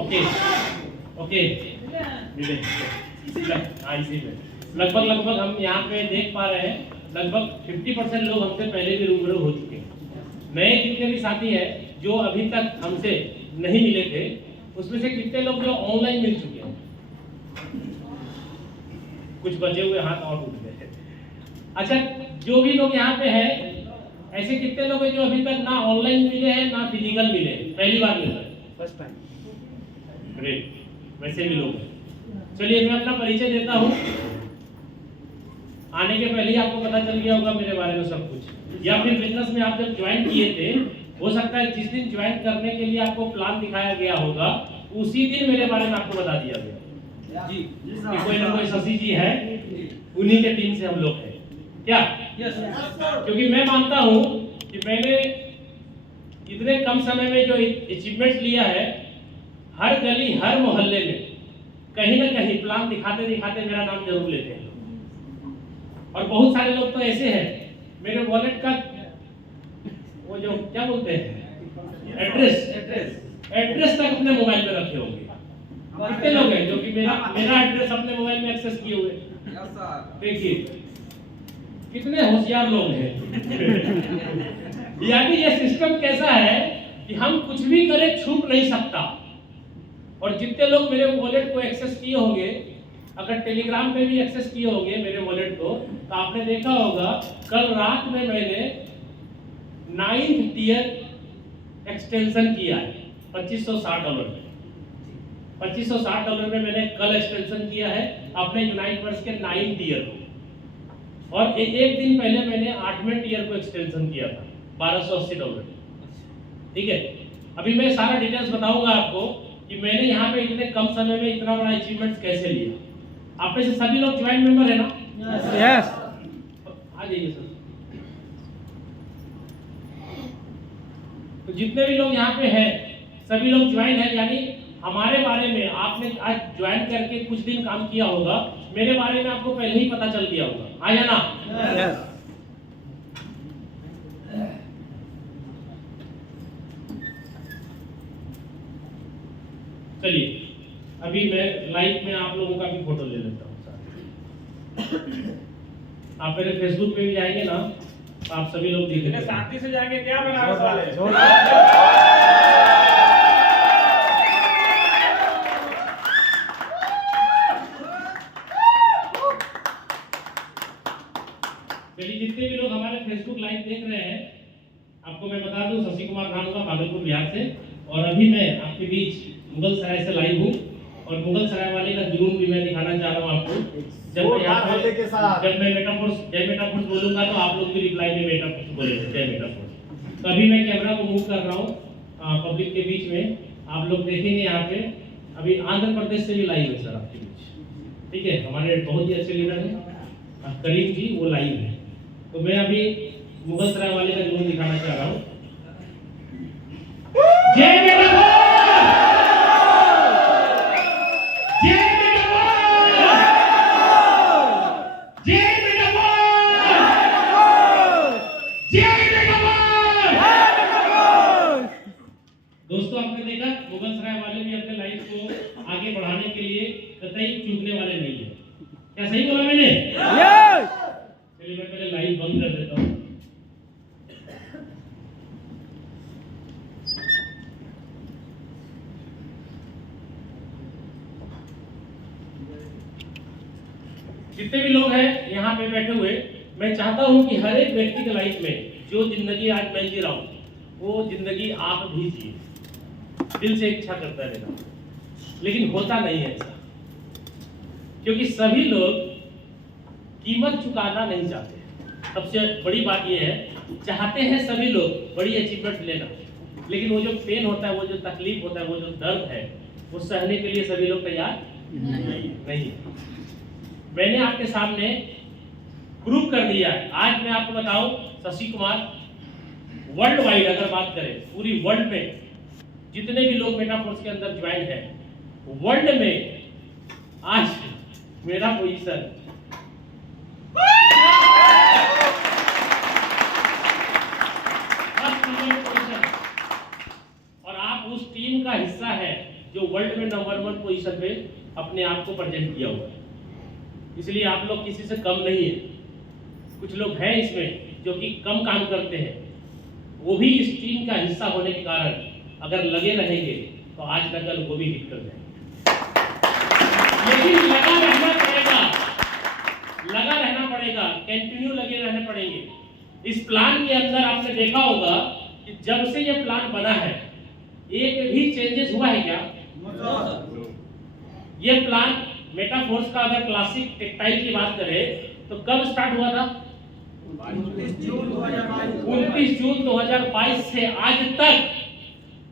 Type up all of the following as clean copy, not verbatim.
Okay okay लगभग हम यहाँ पे देख पा रहे हैं लगभग 50% लोग हमसे पहले भी रूबरू हो चुके हैं। नए जितने भी साथी हैं जो अभी तक हमसे नहीं मिले थे उसमें से कितने लोग जो ऑनलाइन मिल चुके हैं, कुछ बचे हुए हाथ और उठ गए। अच्छा, जो भी लोग यहाँ पे हैं ऐसे कितने लोग हैं जो अभी तक ना ऑनलाइन मिले हैं ना फिजिकल मिले, पहली बार मिल रहे हैं, फर्स्ट टाइम। ग्रेट, वैसे भी लोग हैं। चलिए मैं अपना परिचय देता हूँ। आने के पहले ही आपको पता चल गया होगा मेरे बारे में सब कुछ, या फिर बिजनेस में आप जब ज्वाइन किए थे हो सकता है जिस दिन ज्वाइन करने के लिए आपको प्लान दिखाया गया होगा उसी दिन मेरे बारे में आपको बता दिया गया जी कि कोई ना कोई शशि जी है, उन्हीं के टीम से हम लोग हैं क्या? यस क्योंकि मैं मानता हूँ कि मैंने इतने कम समय में जो अचीवमेंट्स लिया है, हर गली हर मोहल्ले में कहीं ना कहीं प्लान दिखाते दिखाते मेरा नाम जरूर लेते हैं। और बहुत सारे लोग तो ऐसे हैं मेरे वॉलेट का वो जो क्या बोलते हैं एड्रेस तक अपने मोबाइल पे रखे होंगे। कितने लोग हैं जो कि मेरा एड्रेस अपने मोबाइल में एक्सेस किए हुए? देखिए कितने होशियार लोग हैं। यानी ये सिस्टम कैसा है कि हम कुछ भी करें छुप नहीं सकता। और जितने लोग मेरे वॉलेट को एक्सेस किए होंगे, अगर टेलीग्राम पे भी एक्सेस किए होंगे मेरे वॉलेट को, तो आपने देखा होगा कल रात में मैंने 9th टियर एक्सटेंशन किया है $2560 में। $2560 में मैंने कल एक्सटेंशन किया है अपने यूनाइट वर्स के 9 टियर को। और एक दिन पहले मैंने 8वें टियर को एक्सटेंशन किया था $1280। ठीक है, अभी मैं सारा डिटेल्स बताऊंगा आपको कि मैंने यहाँ पे इतने कम समय में इतना बड़ा अचीवमेंट कैसे लिया। आप में से सभी लोग ज्वाइंट मेंबर है ना? यस। आ जाइए सर। तो जितने भी लोग यहाँ पे हैं सभी लोग ज्वाइन है, यानी हमारे बारे में आपने आज ज्वाइन करके कुछ दिन काम किया होगा, मेरे बारे में आपको पहले ही पता चल गया होगा, हाँ या ना? यस। चलिए अभी मैं लाइव में आप लोगों का भी फोटो ले लेता हूँ। आप मेरे फेसबुक पे भी जाएंगे ना तो आप सभी लोग देखेंगे। शांति से जाएंगे क्या बनारस वाले? चलिए जितने भी लोग हमारे फेसबुक लाइव देख रहे हैं, आपको मैं बता दूं शशि कुमार धानुका भागलपुर बिहार से, और अभी मैं आपके बीच मुगल सराय से लाइव हूँ। और मुगल सराय वाले का जुनून भी मैं दिखाना चाह रहा हूँ आपको। जब मैं मेटाफोर्स बोलूंगा तो आप लोग भी रिप्लाई में मेटाफोर्स बोलेंगे, जय मेटाफोर्स। तो अभी मैं कैमरा को मूव कर रहा हूँ पब्लिक के बीच में, आप लोग देखेंगे यहाँ पे। अभी आंध्र प्रदेश से भी लाइव है सर आपके बीच, ठीक है। हमारे बहुत ही अच्छे लीडर हैं करीम जी, वो लाइव है। तो मैं अभी मुगल सराय वाले का जुनून दिखाना चाह रहा हूँ। जय मेटाफोर्स! दोस्तों आपने देखा मुगल सराय वाले भी अपने लाइफ को आगे बढ़ाने के लिए कतई चूकने वाले नहीं है। क्या सही बोला मैंने? यस। चलिए मैं पहले लाइव बंद कर देता हूँ। जितने भी लोग हैं यहाँ पे बैठे हुए, मैं चाहता हूँ कि हर एक व्यक्ति के लाइफ में जो जिंदगी आज मैं जी रहा हूँ वो जिंदगी आप भी जिए। दिल से इच्छा करता रहेगा, लेकिन होता नहीं है ऐसा, क्योंकि सभी लोग कीमत चुकाना नहीं चाहते। सबसे बड़ी बात यह है, चाहते हैं सभी लोग बड़ी अचीवमेंट लेना, लेकिन वो जो पेन होता है, वो जो तकलीफ होता है, वो जो दर्द है, वो सहने के लिए सभी लोग तैयार नहीं। मैंने आपके सामने प्रूव कर दिया है। आज मैं आपको बताऊं, शशि कुमार वर्ल्ड वाइड अगर बात करें, पूरी वर्ल्ड में जितने भी लोग मेटाफोर्स के अंदर ज्वाइन है, वर्ल्ड में आज मेरा पोजीशन और आप उस उस टीम का हिस्सा है जो वर्ल्ड में नंबर 1 पोजीशन पे अपने आप को प्रेजेंट किया हुआ है। इसलिए आप लोग किसी से कम नहीं है। कुछ लोग हैं इसमें जो कि कम काम करते हैं, वो भी इस टीम का हिस्सा होने के कारण अगर लगे रहेंगे तो आज न कल वो भी हिट कर जाएंगे। लेकिन लगा रहना पड़ेगा, लगा रहना पड़ेगा, कंटिन्यू लगे रहने पड़ेंगे। इस प्लान के अंदर आपने देखा होगा कि जब से ये प्लान बना है एक भी चेंजेस हुआ है क्या? ये प्लान मेटाफोर्स का अगर क्लासिक टेक्सटाइल की बात करें तो कब स्टार्ट हुआ था? 29 जून 2022 से आज तक।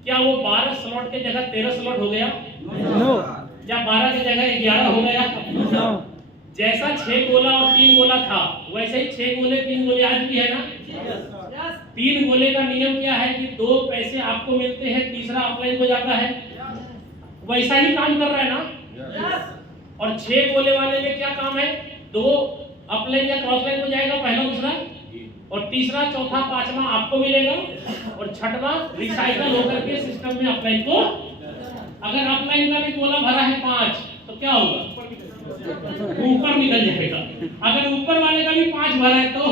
क्या वो 12 स्लॉट के जगह 13 स्लॉट हो गया? नो। या 12 के जगह 11 हो गया? नो। जैसा 6 गोला और 3 गोला था वैसे ही 6 गोले 3 गोले आज भी है ना? 3 गोले का नियम क्या है कि 2 पैसे आपको मिलते हैं, तीसरा अपलाइन हो जाता है। वैसा ही काम कर रहा है ना? और 6 गोले वाले में क्या काम है? 2 अपलाइन या क्रॉस लाइन हो जाएगा, पहला दूसरा, और तीसरा चौथा पांचवा आपको मिलेगा, और छठवां रिसाइकल होकर के सिस्टम में अपलाइन को। अगर अपलाइन का भी गोला भरा है 5 तो क्या होगा? ऊपर निकल जाएगा। अगर ऊपर वाले का भी 5 भरा है तो,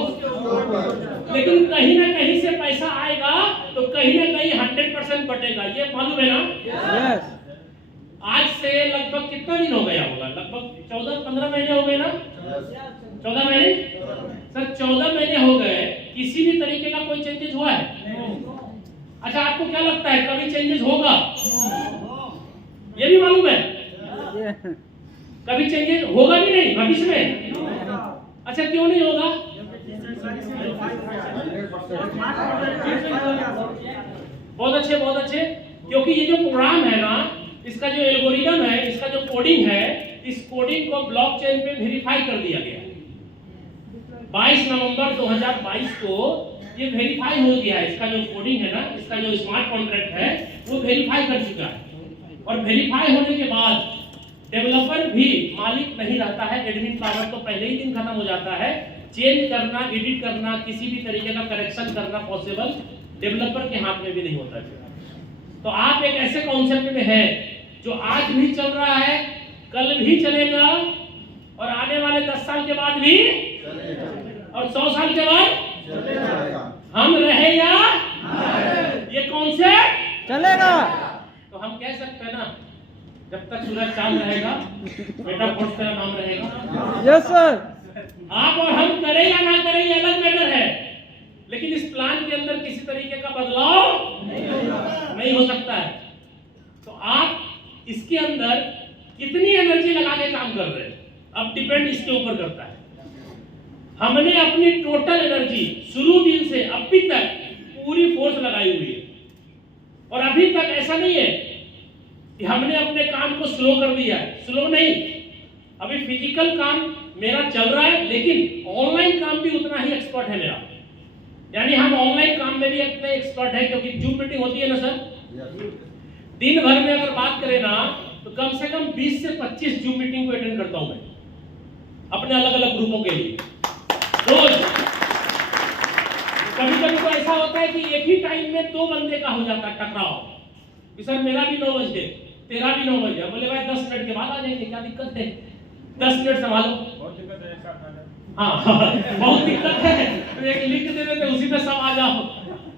लेकिन कहीं ना कहीं से पैसा आएगा तो कहीं ना कहीं 100% बटेगा। ये मालूम है ना? यस। आज से लगभग कितना दिन हो गया होगा? लगभग 14-15 महीने हो गए ना? 14 महीने सर, 14 महीने हो गए, किसी भी तरीके का कोई चेंजेस हुआ है? अच्छा, आपको क्या लगता है कभी चेंजेस होगा? ये भी मालूम है कभी चेंजेस होगा भी नहीं भविष्य में। अच्छा, क्यों नहीं होगा? बहुत अच्छे, बहुत अच्छे। क्योंकि ये जो प्रोग्राम है ना, इसका जो एल्गोरिदम है, इसका जो कोडिंग है, इस कोडिंग को ब्लॉकचेन पे वेरीफाई कर दिया गया। 22 नवंबर 2022 को ये वेरीफाई हो गया है। इसका जो कोडिंग है ना, इसका जो स्मार्ट कॉन्ट्रैक्ट है वो वेरीफाई कर चुका है। और वेरीफाई होने के बाद डेवलपर भी मालिक नहीं रहता है, एडमिन पावर तो पहले ही दिन खत्म हो जाता है। चेंज करना, एडिट करना, किसी भी तरीके का करेक्शन करना पॉसिबल डेवलपर के हाथ में भी नहीं होता है। तो आप एक ऐसे कॉन्सेप्ट में है जो आज भी चल रहा है, कल भी चलेगा, और आने वाले 10 साल के बाद भी, और 100 साल के बाद हम रहे या ये कॉन्सेप्ट चलेगा। तो हम कह सकते हैं ना, जब तक सूरज चांद रहेगा मेटाफोर्स का नाम रहेगा। Yes sir. आप और हम करें या ना करें ये अलग मैटर है, लेकिन इस प्लान के अंदर किसी तरीके का बदलाव नहीं हो सकता है। तो आप इसके अंदर कितनी एनर्जी लगा के काम कर रहे हैं अब डिपेंड इसके ऊपर करता है। हमने अपनी टोटल एनर्जी शुरू दिन से अभी तक पूरी फोर्स लगाई हुई है, और अभी तक ऐसा नहीं है कि हमने अपने काम को स्लो कर दिया है। स्लो नहीं, अभी फिजिकल काम मेरा चल रहा है, लेकिन ऑनलाइन काम भी उतना ही एक्सपर्ट है मेरा। यानी हम ऑनलाइन काम में भी इतने एक्सपर्ट है, क्योंकि जूम मीटिंग होती है ना सर, दिन भर में अगर बात करें ना तो कम से कम 20 से 25 जूम मीटिंग को अटेंड करता हूं मैं अपने अलग अलग ग्रुपों के लिए रोज। कभी कभी तो ऐसा होता है कि एक ही टाइम में 2 बंदे का हो जाता है टकराव कि सर मेरा भी 9 बजे, तेरा भी 9 बजे। बोले भाई 10 मिनट के बाद आ जाएंगे, क्या दिक्कत है? 10 मिनट संभालो। बहुत दिक्कत है, हाँ बहुत दिक्कत है, तो एक लिख दे देते उसी पे सब आ जाओ।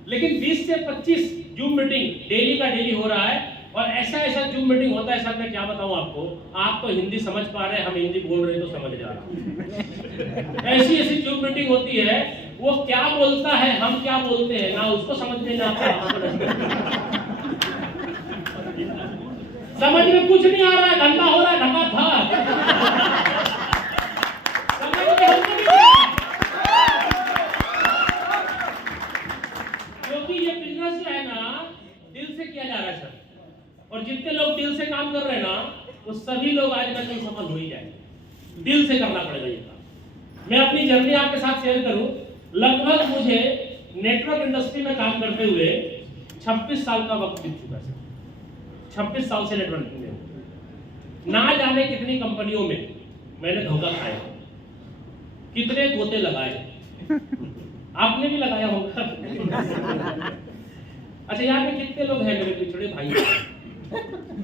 लेकिन 20 से 25 जूम मीटिंग डेली का डेली हो रहा है, और ऐसा ऐसा जूम मीटिंग होता है सर, मैं क्या बताऊं आपको। आप तो हिंदी समझ पा रहे हैं, हम हिंदी बोल रहे हैं तो समझ जा रहे। ऐसी ऐसी जूम मीटिंग होती है, वो क्या बोलता है हम क्या बोलते हैं ना उसको समझ में ना आता है। समझ में कुछ नहीं आ रहा है, धंधा हो रहा है धंधा था। क्योंकि ये बिजनेस जो है ना दिल से किया जा रहा है सर, और जितने लोग दिल से काम कर रहे हैं ना वो सभी लोग आज ना कहीं सफल हो ही जाएंगे। दिल से करना पड़ेगा ये काम। मैं अपनी जर्नी आपके साथ शेयर करूं, लगभग मुझे नेटवर्क इंडस्ट्री में काम करते हुए 26 साल का वक्त बीत चुका है। 26 साल से नेटवर्किंग में, ना जाने कितनी कंपनियों में मैंने धोखा खाया, कितने गोते लगाए, आपने भी लगाया होगा। अच्छा, यहाँ पे कितने लोग हैं मेरे पिछड़े भाई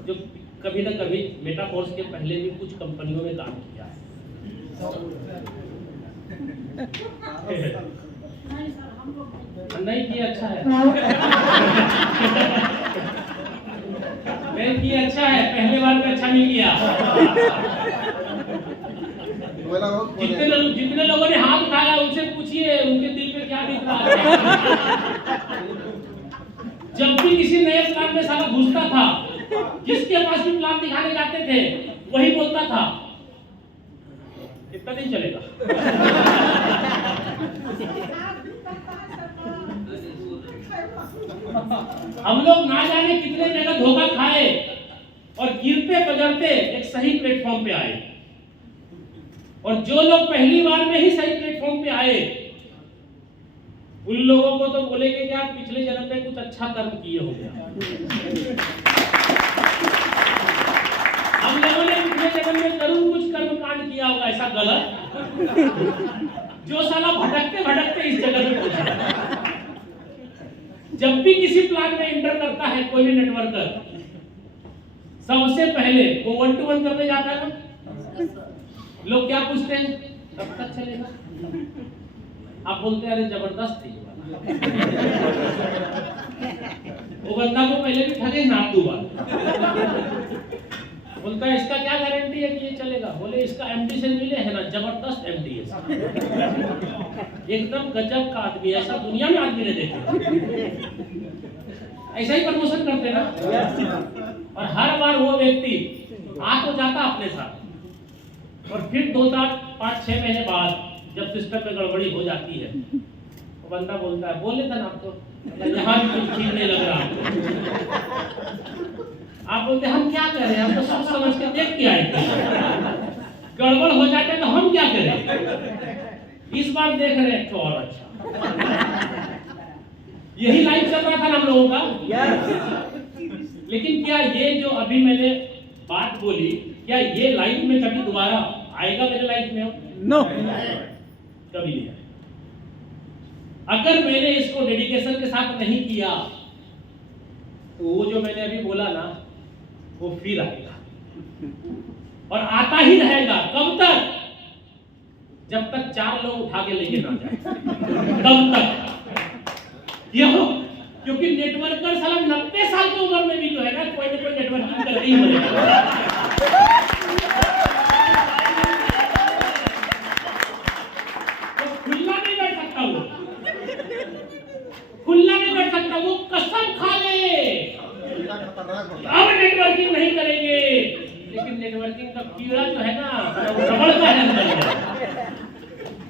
जो कभी ना कभी मेटाफोर्स के पहले भी कुछ कंपनियों में काम किया है? नहीं किया, अच्छा है। नहीं किया, अच्छा है। पहले बार में अच्छा नहीं किया। जितने लोगों ने हाथ उठाया उनसे पूछिए उनके दिल में क्या बीत रहा है। जब भी किसी नए प्लान में साला घुसता था, जिसके पास भी प्लान दिखाने जाते थे वही बोलता था कितना दिन चलेगा। हम लोग ना जाने कितने जगह धोखा खाए और गिरते बजरते एक सही प्लेटफॉर्म पे आए। और जो लोग पहली बार में ही सही प्लेटफॉर्म पे आए उन लोगों को तो बोलेंगे कि आप पिछले जन्म में कुछ अच्छा कर्म किए होंगे। हम लोगों ने पिछले जन्म में जरूर कुछ कर्म कांड किया होगा ऐसा गलत, जो साला भटकते भटकते इस जगह पे पहुंचा। जब भी किसी प्लान में एंटर करता है कोई भी नेटवर्कर, सबसे पहले वो 1 to 1 करने जाता है ना, लोग क्या पूछते हैं कब तक चलेगा? आप बोलते हैं अरे जबरदस्त थी वो बंदा को पहले भी ठगे ना 2 बार। बोलता है इसका क्या गारंटी है कि ये चलेगा? बोले इसका एमडी से मिले है ना, जबरदस्त एमडी है, एकदम गजब का आदमी, ऐसा दुनिया में आदमी ने देखा। ऐसा ही प्रमोशन करते ना। और हर बार वो व्यक्ति आ तो जाता अपने साथ, और फिर 2-5-6 महीने बाद जब सिस्टम में गड़बड़ी हो जाती है वो बंदा बोलता है बोले था ना आपको, यहाँ भी कुछ ठीक नहीं लग रहा आपको। आप बोलते हम क्या करें, हम तो सोच समझ के देख के आए थे, गड़बड़ हो जाते तो हम क्या करें? इस बार देख रहे हैं तो और अच्छा। यही लाइफ चल रहा था ना हम लोगों का। लेकिन क्या ये जो अभी मैंने बात बोली, क्या ये लाइफ में कभी दोबारा आएगा मेरे लाइफ में? नो, कभी नहीं। अगर मैंने इसको डेडिकेशन के साथ नहीं किया तो वो जो मैंने अभी बोला ना वो फिर आएगा और आता ही रहेगा। कब तक? जब तक 4 लोग उठा के लेके ना जाए तब तक। क्योंकि नेटवर्कर साला 90 साल की उम्र में भी जो है ना कोई ना कोई नेटवर्किंग करके ही मरेगा। तो खुला नहीं बैठ सकता, वो खुला नहीं बैठ सकता, वो कसम खा ले अब नेटवर्किंग नहीं करेंगे। लेकिन नेटवर्किंग का कीड़ा जो है ना रबड़ का है,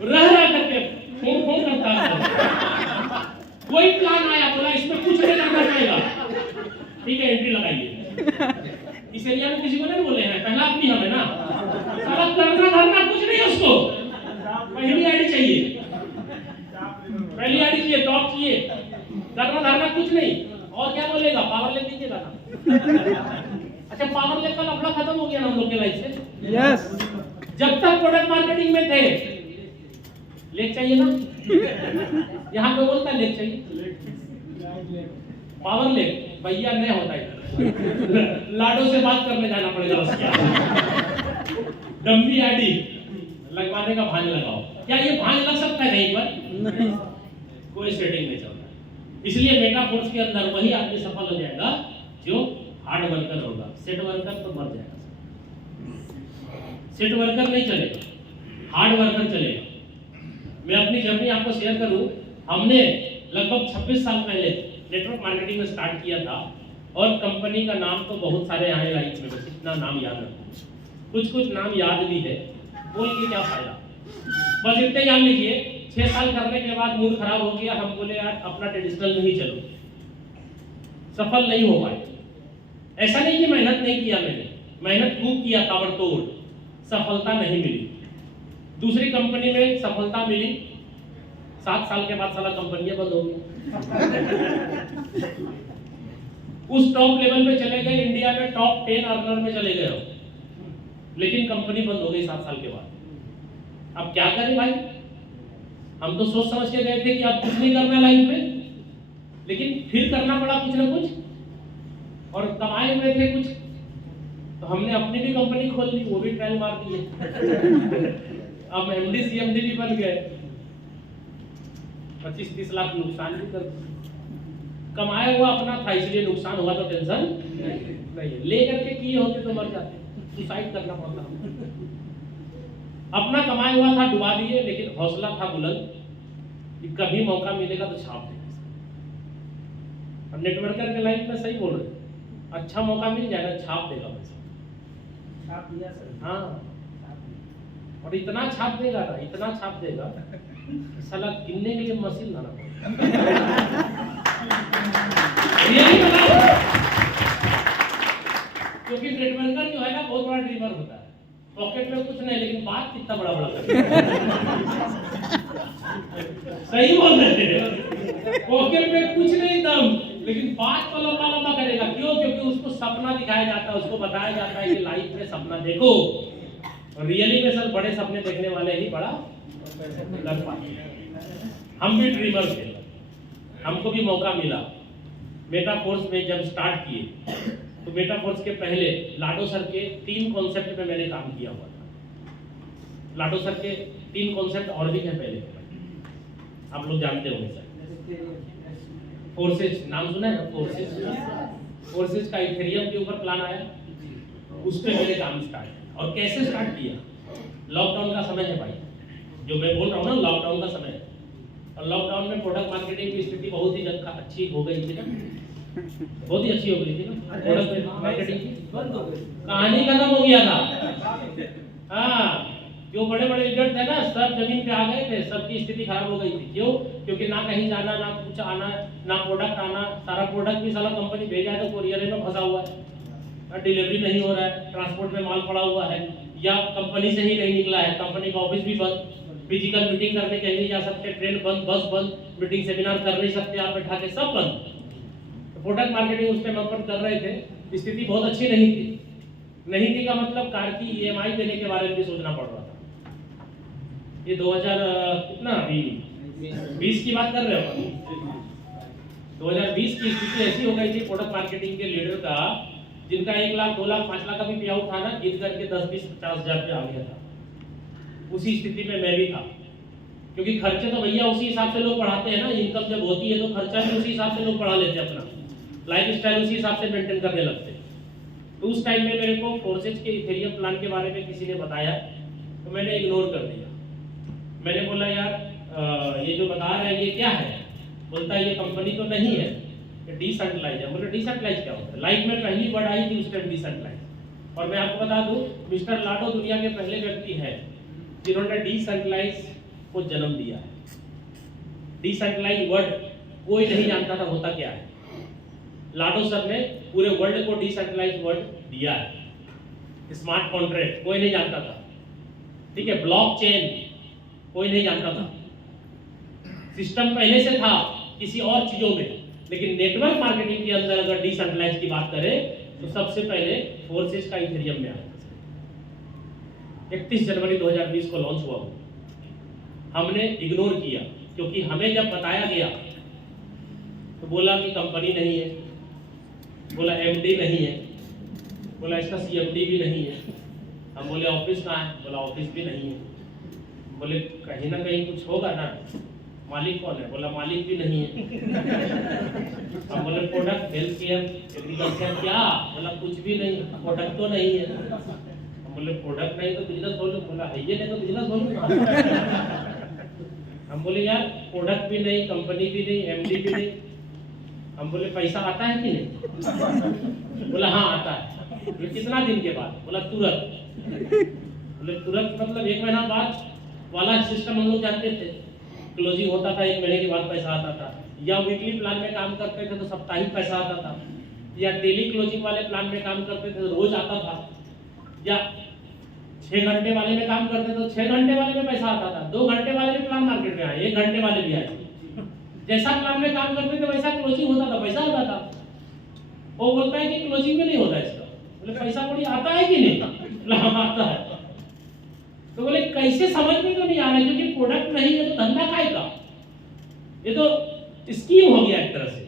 रह करके फोन करता है। कोई प्लान आया बोला इसमें कुछ नहीं करना पड़ेगा, ठीक है एंट्री लगाइए। इस एरिया में किसी को नहीं बोले हैं, पहला आदमी हम है ना, सारा करना धरना कुछ नहीं उसको, पहली आईडी चाहिए, पहली आईडी चाहिए, टॉप चाहिए, करना धरना कुछ नहीं। और क्या बोलेगा? पावर ले दीजिएगा ना। अच्छा, पावर ले का लफड़ा खत्म हो गया ना हम लोग के लाइफ से। यस, जब तक प्रोडक्ट मार्केटिंग में थे लेक चाहिए ना, यहाँ पे बोलता लेक चाहिए, पावर लेक भैया नहीं होता है, लाडो से बात करने जाना पड़ेगा उसके। डम्मी आईडी लगवाने का भांज लगाओ। क्या ये भांज लग सकता है कहीं पर? कोई सेटिंग नहीं चलता। इसलिए मेटाफोर्स के अंदर वही आदमी सफल हो जाएगा जो हार्ड वर्कर होगा। सेट वर्कर तो मर जाएगा, सेट वर्कर नहीं चलेगा, हार्ड वर्कर चलेगा। मैं अपनी जर्नी आपको शेयर करूं, हमने लगभग 26 साल पहले नेटवर्क मार्केटिंग में स्टार्ट किया था और कंपनी का नाम तो बहुत सारे आए लाइफ में, बस इतना नाम याद रखो, कुछ नाम याद भी है, बोल के क्या फायदा, बस इतने जान लीजिए। 6 साल करने के बाद मूड खराब हो गया, हम बोले यार अपना ट्रेडिशनल में ही चलो, सफल नहीं हो पाए। ऐसा नहीं कि मेहनत नहीं किया, मैंने मेहनत खूब किया, ताबड़तोड़, सफलता नहीं मिली। दूसरी कंपनी में सफलता मिली, 7 साल के बाद साला कंपनियां बंद हो गई। उस टॉप लेवल पे चले गए, इंडिया में टॉप 10 अर्नर में चले गए हो, लेकिन कंपनी बंद हो गई 7 साल के बाद। अब क्या करें भाई? हम तो सोच समझ के गए थे कि अब कुछ नहीं करना लाइफ में, लेकिन फिर करना पड़ा कुछ ना कुछ, और कमाए हुए थे कुछ, तो हमने अपनी भी कंपनी खोल ली, वो भी ट्रायल मार दिए। अब एमडी सीएमडी भी बन गए, 25-30 लाख नुकसान भी कर दिए। कमाया हुआ अपना था, इसलिए नुकसान हुआ तो टेंशन नहीं है। लेकर के किए होते तो मर जाते, सुसाइड करना पड़ता। अपना कमाया हुआ था डुबा दिए, लेकिन हौसला था बुलंद कि कभी मौका मिलेगा तो छाप देंगे। और नेटवर्कर के लाइन में सही बोल रहे, अच्छा मौका मिल जाएगा छाप देगा पैसा। छाप दिया सर। हाँ, और इतना छाप देगा ना, इतना छाप देगा, साला गिनने के लिए मशीन लाना पड़ेगा। यही बता, क्योंकि नेटवर्कर जो है ना बहुत बड़ा ड्रीमर होता है, पॉकेट में कुछ नहीं लेकिन बात कितना बड़ा बड़ा करता है। सही बोल रहे थे, पॉकेट में कुछ नहीं दम, लेकिन बात को लंबा लंबा करेगा। क्यों? क्योंकि उसको सपना दिखाया जाता है, उसको बताया जाता है कि लाइफ में सपना देखो, और रियली में सर बड़े सपने देखने वाले ही बड़ा लग पाते हैं। हम भी ड्रीमर थे, हमको भी मौका मिला। मेटाफोर्स में जब स्टार्ट किए तो मेटाफोर्स के पहले लाडो सर के 3 कॉन्सेप्ट पे मैंने काम किया हुआ था। लाडो सर के 3 कॉन्सेप्ट और भी हैं पहले, आप लोग जानते होंगे सर। फोर्सेज नाम सुना है? फोर्सेज का इथेरियम के ऊपर प्लान आया, उस पर मैंने काम स्टार्ट किया। और कैसे स्टार्ट किया? लॉकडाउन का समय है भाई, जो मैं बोल रहा हूँ ना, लॉकडाउन का समय है। और लॉकडाउन में प्रोडक्ट मार्केटिंग की स्थिति बहुत ही अच्छी हो गई थी ना, बहुत ही अच्छी हो गई थी ना प्रोडक्ट मार्केटिंग की। कहानी खत्म हो गया था। हाँ, जो बड़े बड़े लीडर थे ना, सब जमीन पे आ गए थे, सबकी स्थिति खराब हो गई थी। क्यों? क्योंकि ना कहीं जाना, ना कुछ आना, ना प्रोडक्ट आना। सारा प्रोडक्ट भी साला कंपनी भेजा है तो कोरियर में फंसा हुआ है, डिलीवरी नहीं हो रहा है, ट्रांसपोर्ट में माल पड़ा हुआ है, या कंपनी से ही नहीं निकला है, कंपनी का ऑफिस भी बंद, फिजिकल मीटिंग करने कहीं नहीं जा सकते, ट्रेन बंद, बस बंद, मीटिंग सेमिनार कर नहीं सकते आप बैठा के, सब बंद। तो प्रोडक्ट मार्केटिंग उस टाइम अपन कर रहे थे, स्थिति बहुत अच्छी नहीं थी। नहीं थी का मतलब कार की ईएमआई देने के बारे में भी सोचना पड़ रहा था। ये 2000 कितना अभी 20 की बात कर रहे हो? 2020 की स्थिति ऐसी हो गई थी प्रोडक्ट मार्केटिंग के लीडर का, जिनका 1 लाख 2 लाख 5 लाख का भी पे आउट था ना, गिर करके 10-20-50 हजार पे आ गया था। उसी स्थिति में मैं भी था, क्योंकि खर्चे तो भैया उसी हिसाब से लोग बढ़ाते हैं ना, इनकम जब होती है तो खर्चा भी उसी हिसाब से लोग बढ़ा लेते हैं, अपना लाइफ स्टाइल उसी हिसाब से मेंटेन करने लगते हैं। तो उस टाइम में मेरे को फोर्सेज के इथेरियम प्लान के बारे में किसी ने बताया, तो मैंने इग्नोर कर दिया। मैंने बोला यार ये जो बता रहे हैं ये क्या है? बोलता है ये कंपनी तो नहीं है, ये डिसेंट्रलाइज है। बोले डिसेंट्रलाइज क्या होता है? लाइफ में पहली वर्ड आई थी उस टाइम डिसेंट्रलाइज। और मैं आपको बता दूं, मिस्टर लाडो दुनिया के पहले व्यक्ति हैं जिन्होंने डिसेंट्रलाइज को जन्म दिया है। डिसेंट्रलाइज वर्ड कोई नहीं जानता था होता क्या है। लाडो सर ने पूरे वर्ल्ड को डिसेंट्रलाइज वर्ड दिया है। स्मार्ट कॉन्ट्रैक्ट कोई नहीं जानता था, ठीक है, ब्लॉकचेन कोई नहीं जानता था। सिस्टम पहले से था किसी और चीजों में, लेकिन नेटवर्क मार्केटिंग के अंदर अगर डिसेंट्रलाइज की बात करें तो सबसे पहले फोर्सेज का इथेरियम में आया। 31 जनवरी 2020 को लॉन्च हुआ। हमने इग्नोर किया, क्योंकि हमें जब बताया गया तो बोला कि कंपनी नहीं है, बोला एमडी नहीं है, बोला इसका सीएमडी भी नहीं है। हम बोले ऑफिस कहाँ है? बोला ऑफिस भी नहीं है। बोले कहीं ना कहीं कुछ होगा ना, मालिक कौन है? बोला मालिक भी नहीं है। हम बोले प्रोडक्ट, हेल्थ केयर, एग्रीकल्चर क्या? बोला कुछ भी नहीं, प्रोडक्ट तो नहीं है। हम बोले प्रोडक्ट नहीं तो बिजनेस बोलो। बोला है ये नहीं तो बिजनेस बोलो। हम बोले यार प्रोडक्ट भी नहीं, कंपनी भी नहीं, एमडी भी नहीं। हम बोले पैसा आता है कि नहीं? बोला हाँ आता है। बोले कितना दिन के बाद? बोला तुरंत। बोले तुरंत मतलब 1 महीना बाद वाला सिस्टम हम लोग जानते थे। क्लोजिंग होता था 1 महीने के बाद पैसा आता था, या वीकली प्लान में काम करते थे तो साप्ताहिक पैसा आता था, या डेली क्लोजिंग वाले प्लान में काम करते थे तो रोज आता था, या 6 घंटे वाले में काम करते तो 6 घंटे वाले में पैसा आता था। 2 घंटे वाले भी प्लान मार्केट में आए, 1 घंटे वाले भी आए। जैसा प्लान में काम करते थे वैसा क्लोजिंग होता था, पैसा आता था। वो बोलता है कि क्लोजिंग में नहीं होता इसका। बोले पैसा कोई आता है कि नहीं? आता है। तो बोले कैसे, समझ में तो नहीं आ रहा, क्योंकि प्रोडक्ट नहीं है तो धंधा काहे का? ये तो स्कीम हो गया एक तरह से।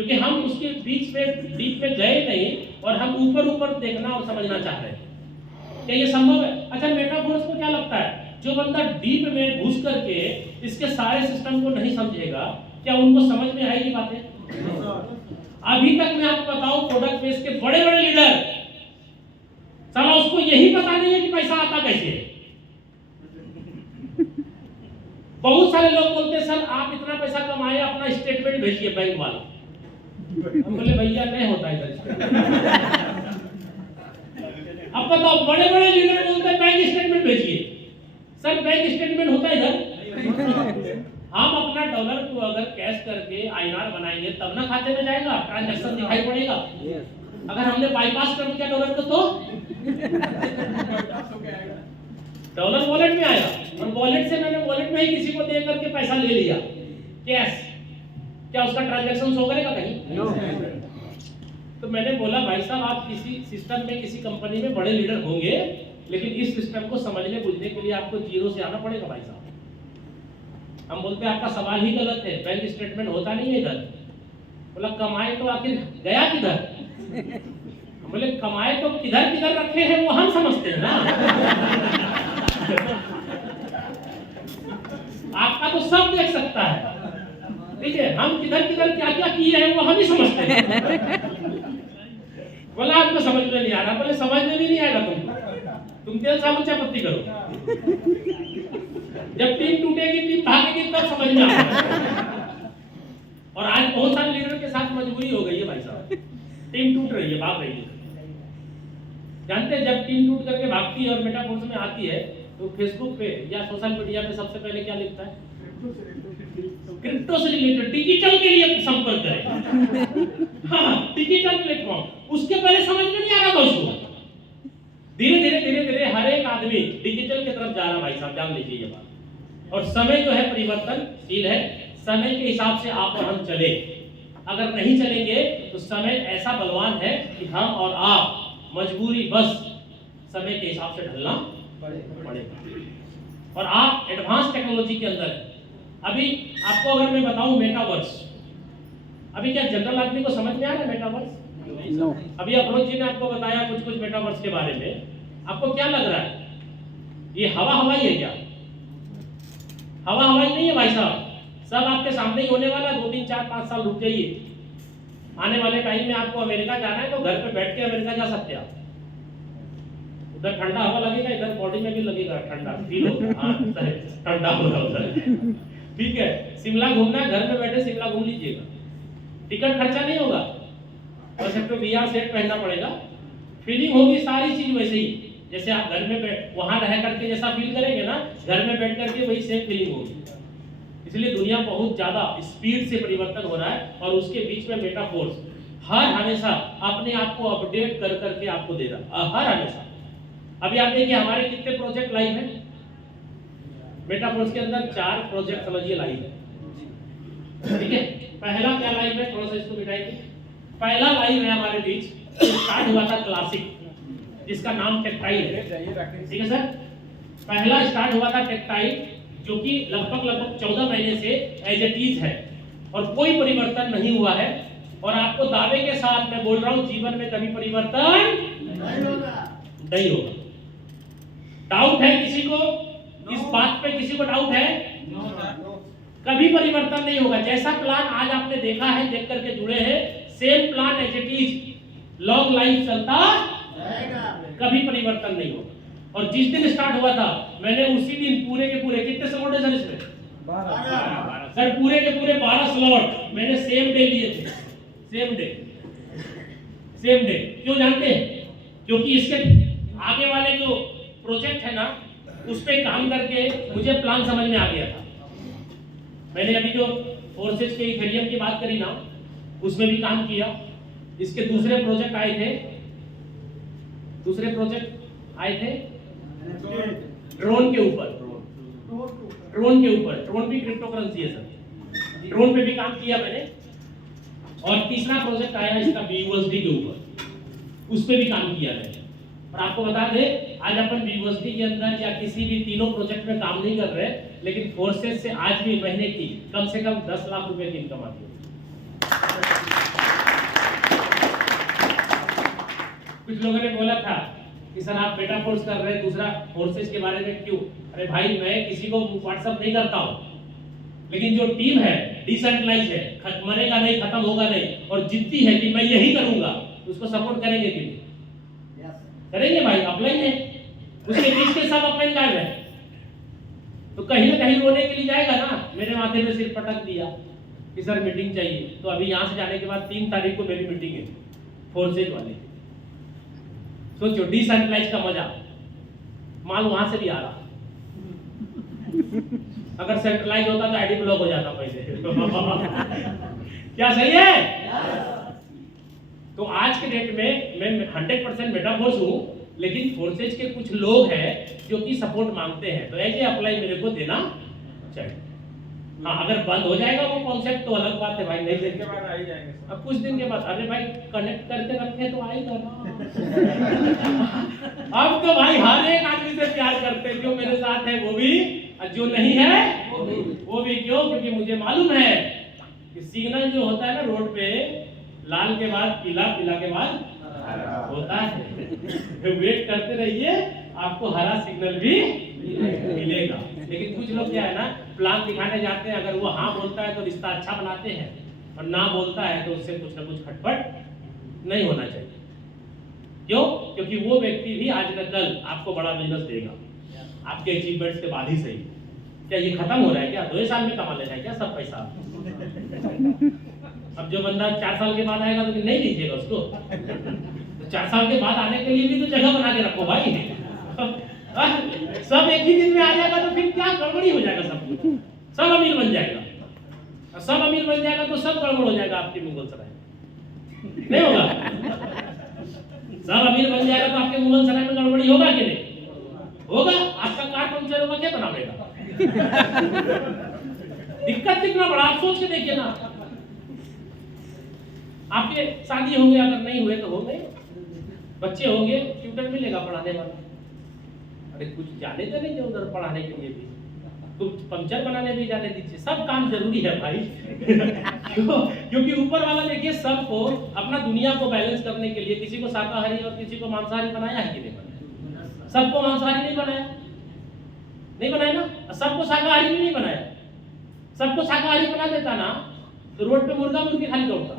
क्योंकि हम उसके बीच में डीप में गए नहीं और हम ऊपर ऊपर देखना और समझना चाह रहे हैं। क्या ये संभव है? अच्छा, मेटाफोर्स को क्या लगता है, जो बंदा डीप में घुस करके इसके सारे सिस्टम को नहीं समझेगा, क्या उनको समझ में आएगी बातें? अभी तक मैं आपको बताऊं, प्रोडक्ट बेस के बड़े बड़े लीडर, साला उसको यही पता नहीं है कि पैसा आता कैसे है। बहुत सारे लोग बोलते हैं सर आप इतना पैसा कमाए, अपना स्टेटमेंट भेजिए बैंक वाला। हम बोले भैया नहीं होता इधर। अब बताओ, बड़े बड़े लीडर बोलते हैं बैंक स्टेटमेंट भेजिए। सर बैंक स्टेटमेंट होता इधर? हम अपना डॉलर को अगर कैश करके आईएनआर बनाएंगे तब ना खाते में जाएगा, ट्रांजैक्शन दिखाई पड़ेगा। अगर हमने बाईपास कर दिया डॉलर को तो डॉलर वॉलेट में आया, और वॉलेट से मैंने वॉलेट में ही किसी को दे करके पैसा ले लिया कैश, क्या उसका ट्रांजैक्शन शो करेगा कहीं? तो मैंने बोला भाई साहब आप किसी सिस्टम में किसी कंपनी में बड़े लीडर होंगे, लेकिन इस सिस्टम को समझने बुझने के लिए आपको जीरो से आना पड़ेगा भाई साहब। हम बोलते हैं आपका सवाल ही गलत है, बैंक स्टेटमेंट होता नहीं है इधर। बोला कमाए तो आखिर गया किधर? हम बोले कमाए तो किधर किधर रखे हैं वो हम समझते हैं ना। आपका तो सब देख सकता है, ठीक है, हम किधर किधर क्या क्या किए हैं वो हम ही समझते हैं। बोला आपको समझ में नहीं आ रहा। बोले समझ में भी नहीं आएगा तुम तेल साबुन चायपत्ती करो, जब टीम टूटेगी टीम भागेगी तब समझ में आएगा। और आज बहुत सारे लीडर के साथ मजबूरी हो गई है भाई साहब, टीम टूट रही है, भाग रही है। जानते हैं जब टीम टूट करके भागती है और मेटाफोर्स में आती है तो फेसबुक पे या सोशल मीडिया पे सबसे पहले क्या लिखता है? क्रिप्टो से रिलेटेड, डिजिटल के लिए संपर्क करें। हाँ, डिजिटल प्लेटफॉर्म, उसके पहले समझ में नहीं आ रहा था उसको। धीरे धीरे हर एक आदमी डिजिटल की तरफ जा रहा है भाई साहब, जान लीजिए ये बात। और समय जो है परिवर्तनशील है, समय के हिसाब से आप और हम चले। अगर नहीं चलेंगे तो समय ऐसा बलवान है कि हम और आप मजबूरी बस समय के हिसाब से ढलना पड़ेगा। और आप एडवांस टेक्नोलॉजी के अंदर है। अभी आपको अगर मैं बताऊं मेटावर्स, अभी क्या जनरल आदमी को समझ में आ रहा है मेटावर्स? No. अभी अफरोज जी ने आपको बताया कुछ मेटावर्स के बारे में, आपको क्या लग रहा है? ये हवा हवाई है क्या? हवा हवाई नहीं है भाई साहब, सब आपके सामने ही होने वाला है। 2 3 4 5 साल रुक जाइए, आने वाले टाइम में आपको अमेरिका जाना है तो घर पे बैठ के अमेरिका जा सकते हैं आप। उधर ठंडा हवा लगेगा, इधर बॉडी में भी लगेगा ठंडा, फील होगा, हाँ ठंडा होगा उधर। ठीक है, शिमला घूमना है, घर में बैठे शिमला घूम लीजिएगा, टिकट खर्चा नहीं होगा, बस एक तो VR सेट पहनना पड़ेगा। फीलिंग होगी सारी चीज वैसे ही, जैसे आप घर में वहां रह करके जैसा फील करेंगे ना, घर में बैठ करके वही सेम फीलिंग होगी। इसलिए दुनिया बहुत ज्यादा स्पीड से परिवर्तन हो रहा है और उसके बीच में मेटाफोर्स हर हमेशा अपने आप को अपडेट कर करके आपको दे रहा, हर हमेशा। अभी आप देखिए हमारे कितने प्रोजेक्ट लाइव है मेटाफोर्स के अंदर, 4 प्रोजेक्ट समझिए लाइव है। ठीक है, पहला क्या लाइव है, थोड़ा सा इसको मिटाइए। पहला लाइव है हमारे बीच, स्टार्ट हुआ था क्लासिक, जिसका नाम टेक्टाइल है। ठीक है सर, पहला स्टार्ट हुआ था टेक्टाइल, जो कि लगभग 14 महीने से एज इट इज है और कोई परिवर्तन नहीं हुआ है। और आपको दावे के साथ मैं बोल रहा हूं, जीवन में कभी परिवर्तन नहीं होगा। डाउट है किसी को इस बात पे? किसी को डाउट है? कभी परिवर्तन नहीं होगा। जैसा प्लान आज आपने देखा है, देख करके जुड़े हैं, same plan as it is long life चलता रहेगा, कभी परिवर्तन नहीं होगा। और जिस दिन स्टार्ट हुआ था मैंने उसी दिन पूरे के पूरे, कितने स्लॉट है सर इसमें? 12 सर, पूरे के पूरे 12 स्लॉट मैंने सेम डे लिए थे। सेम डे क्यों जानते हैं? क्योंकि इसके आगे वाले जो प्रोजेक्ट है ना, उस पे काम करके मुझे प्लान समझ में आ गया था। मैंने अभी जो फोर्सेज के इथेरियम की बात करी ना, उसमें भी काम किया। इसके दूसरे प्रोजेक्ट आए थे ड्रोन के ऊपर। ड्रोन भी क्रिप्टो करेंसी है सर, ड्रोन पे भी काम किया मैंने। और तीसरा प्रोजेक्ट आया इसका BUSD के ऊपर, उस पे भी काम किया मैंने। और आपको बता दें, आज अपन BUSD के अंदर या किसी भी तीनों प्रोजेक्ट में काम नहीं कर रहे, लेकिन फोर्सेज से आज भी महीने की कम से कम 10 लाख रुपए की इनकम आती है। कुछ लोगों ने बोला था कि सर आप बेटा फोर्स कर रहे हैं, दूसरा फोर्सेज के बारे में क्यों? अरे भाई मैं किसी को व्हाट्सएप नहीं करता हूँ, लेकिन जो टीम है डिसेंट्रलाइज है, मरेगा नहीं, खत्म होगा नहीं, और जिद्दी है कि मैं यही करूंगा, उसको सपोर्ट करेंगे कि नहीं? करेंगे भाई, अपलाइन है, उसके बीच के सब अपलाइन कार्ड है, तो कहीं ना कहीं रोने के लिए जाएगा ना। मेरे माथे पे सिर पटक दिया कि सर मीटिंग चाहिए, तो अभी यहाँ से जाने के बाद 3 तारीख को मेरी मीटिंग है फोर्सेज वाली। सोचो डिसेंट्रलाइज का मजा, माल वहां से भी आ रहा, अगर सेंट्रलाइज होता तो आईडी ब्लॉक हो जाता पहले। क्या सही है? तो आज के डेट में मैं 100% मेटाफोर्स हूँ, लेकिन फोर्सेज के कुछ लोग हैं जो कि सपोर्ट मांगते हैं, तो ऐसे अप्लाई मेरे को देना चाहिए। हाँ, अगर बंद हो जाएगा वो कॉन्सेप्ट तो अलग बात है भाई, नहीं देने के बाद आ ही जाएंगे। अब कुछ दिन के बाद, अरे भाई कनेक्ट करके रखे तो आएगा ना। अब तो भाई हर एक आदमी से प्यार करते हैं, जो मेरे साथ है वो भी, और जो नहीं है वो भी। क्यों? क्योंकि मुझे मालूम है कि सिग्नल जो होता है ना रोड पे, लाल के बाद पीला, पीला के बाद होता है। वेट करते रहिए, आपको हरा सिग्नल भी मिलेगा। लेकिन कुछ लोग क्या है ना, प्लान दिखाने जाते हैं, अगर वो हाँ बोलता है तो रिश्ता अच्छा बनाते हैं, और ना बोलता है तो उससे कुछ ना कुछ खटपट नहीं होना चाहिए। क्यों? क्योंकि वो व्यक्ति भी आज न कल आपको बड़ा बिजनेस देगा, आपके अचीवमेंट्स के बाद ही सही। क्या ये खत्म हो रहा है क्या? 2 साल में कमा लेना है क्या सब पैसा? अब जो बंदा 4 साल के बाद आएगा तो नहीं दीजिएगा उसको। तो 4 साल के बाद आने के लिए भी तो जगह बना के रखो भाई। सब एक ही दिन में आ जाएगा तो फिर क्या गड़बड़ी हो जाएगा, सब कुछ सब अमीर बन जाएगा, और सब अमीर बन जाएगा तो सब गड़बड़ हो जाएगा आपके मुगल सराय। नहीं होगा? सब अमीर बन जाएगा तो आपके मुगल सराय में गड़बड़ी होगा कि नहीं होगा? आपका कार पंचर होगा, क्या बनाएगा? दिक्कत कितना बड़ा, आप सोच के देखिए ना। आपके शादी होंगे, अगर नहीं हुए तो हो गए, बच्चे होंगे, ट्यूटर मिलेगा पढ़ाने वाला। अरे कुछ जाने तो नहीं उधर पढ़ाने के लिए भी, कुछ पंचर बनाने भी जाने दीजिए, सब काम जरूरी है भाई। क्योंकि ऊपर वाला देखिए सबको अपना दुनिया को बैलेंस करने के लिए किसी को शाकाहारी और किसी को मांसाहारी बनाया है कि नहीं बनाया? सबको मांसाहारी नहीं बनाया, नहीं बनाया ना, सबको शाकाहारी भी नहीं बनाया। सबको शाकाहारी बना देता ना तो रोड पे मुर्गा मुर्गी खाली दौड़ता।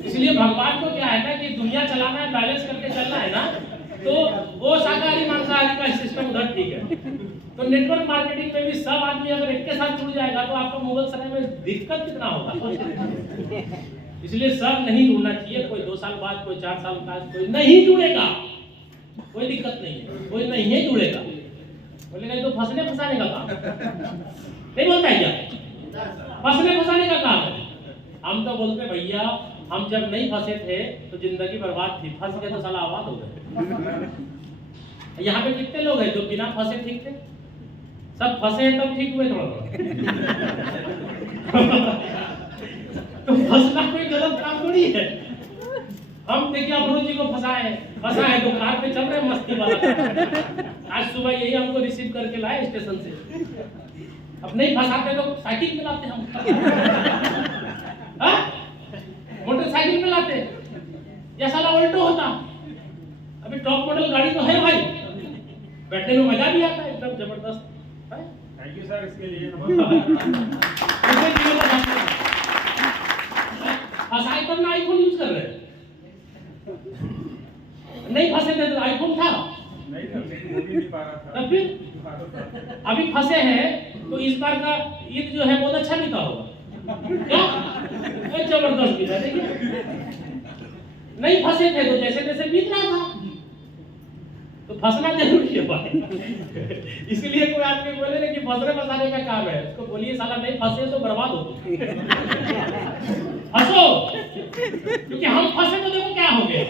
इसलिए भगवान को क्या है ना कि दुनिया चलाना है, बैलेंस करके चलना है ना, तो वो शाकाहारी मांसाहारी का सिस्टम उधर ठीक है। तो नेटवर्क मार्केटिंग में भी सब आदमी अगर एक के साथ जुड़ जाएगा तो आपको मुगल सराय में दिक्कत कितना होगा। इसलिए सब नहीं जुड़ना चाहिए, कोई 2 साल बाद, कोई 4 साल बाद, कोई नहीं जुड़ेगा, कोई दिक्कत नहीं है, कोई नहीं है जुड़ेगा, बोलेगा ये तो फंसने फंसाने का काम नहीं बोलता है क्या? फंसने फंसाने का काम है। हम तो बोलते भैया हम जब नहीं फंसे थे तो जिंदगी बर्बाद थी, फंस गए तो साला आबाद हो गए। यहाँ पे कितने लोग हैं जो बिना फंसे ठीक थे? सब फंसे हैं तब ठीक हुए थोड़ा तो फंसना कोई गलत काम थोड़ी है। हम देखिए अमरूद जी को फंसा है तो कार पे चल रहे मस्ती वाला। आज सुबह यही हमको रिसीव करके लाए स्टेशन से। अब नहीं फंसाते तो साइकिल में लाते हम। मोटरसाइकिल में लाते या साला उल्टो होता। अभी टॉप मॉडल गाड़ी तो है भाई, बैठने में मजा भी आता है, एकदम जबरदस्त। थैंक यू सर इसके लिए। फंसाए तब ना आईफोन यूज कर रहे हैं। नहीं फंसे थे तो आईफोन था नहीं पा रहा था। तब फिर अभी फंसे हैं तो इस बार का ईद जो है बहुत अच्छा बीता होगा। क्या जबरदस्त बीता। देखिए नहीं फंसे थे तो जैसे जैसे बीत रहा था, तो फंसना जरूरी है भाई। इसलिए कोई आदमी बोले ना कि फंसने फंसाने का काम है, उसको बोलिए साला नहीं फंसे तो बर्बाद हो। फंसो, क्योंकि हम फंसे तो देखो क्या हो गया।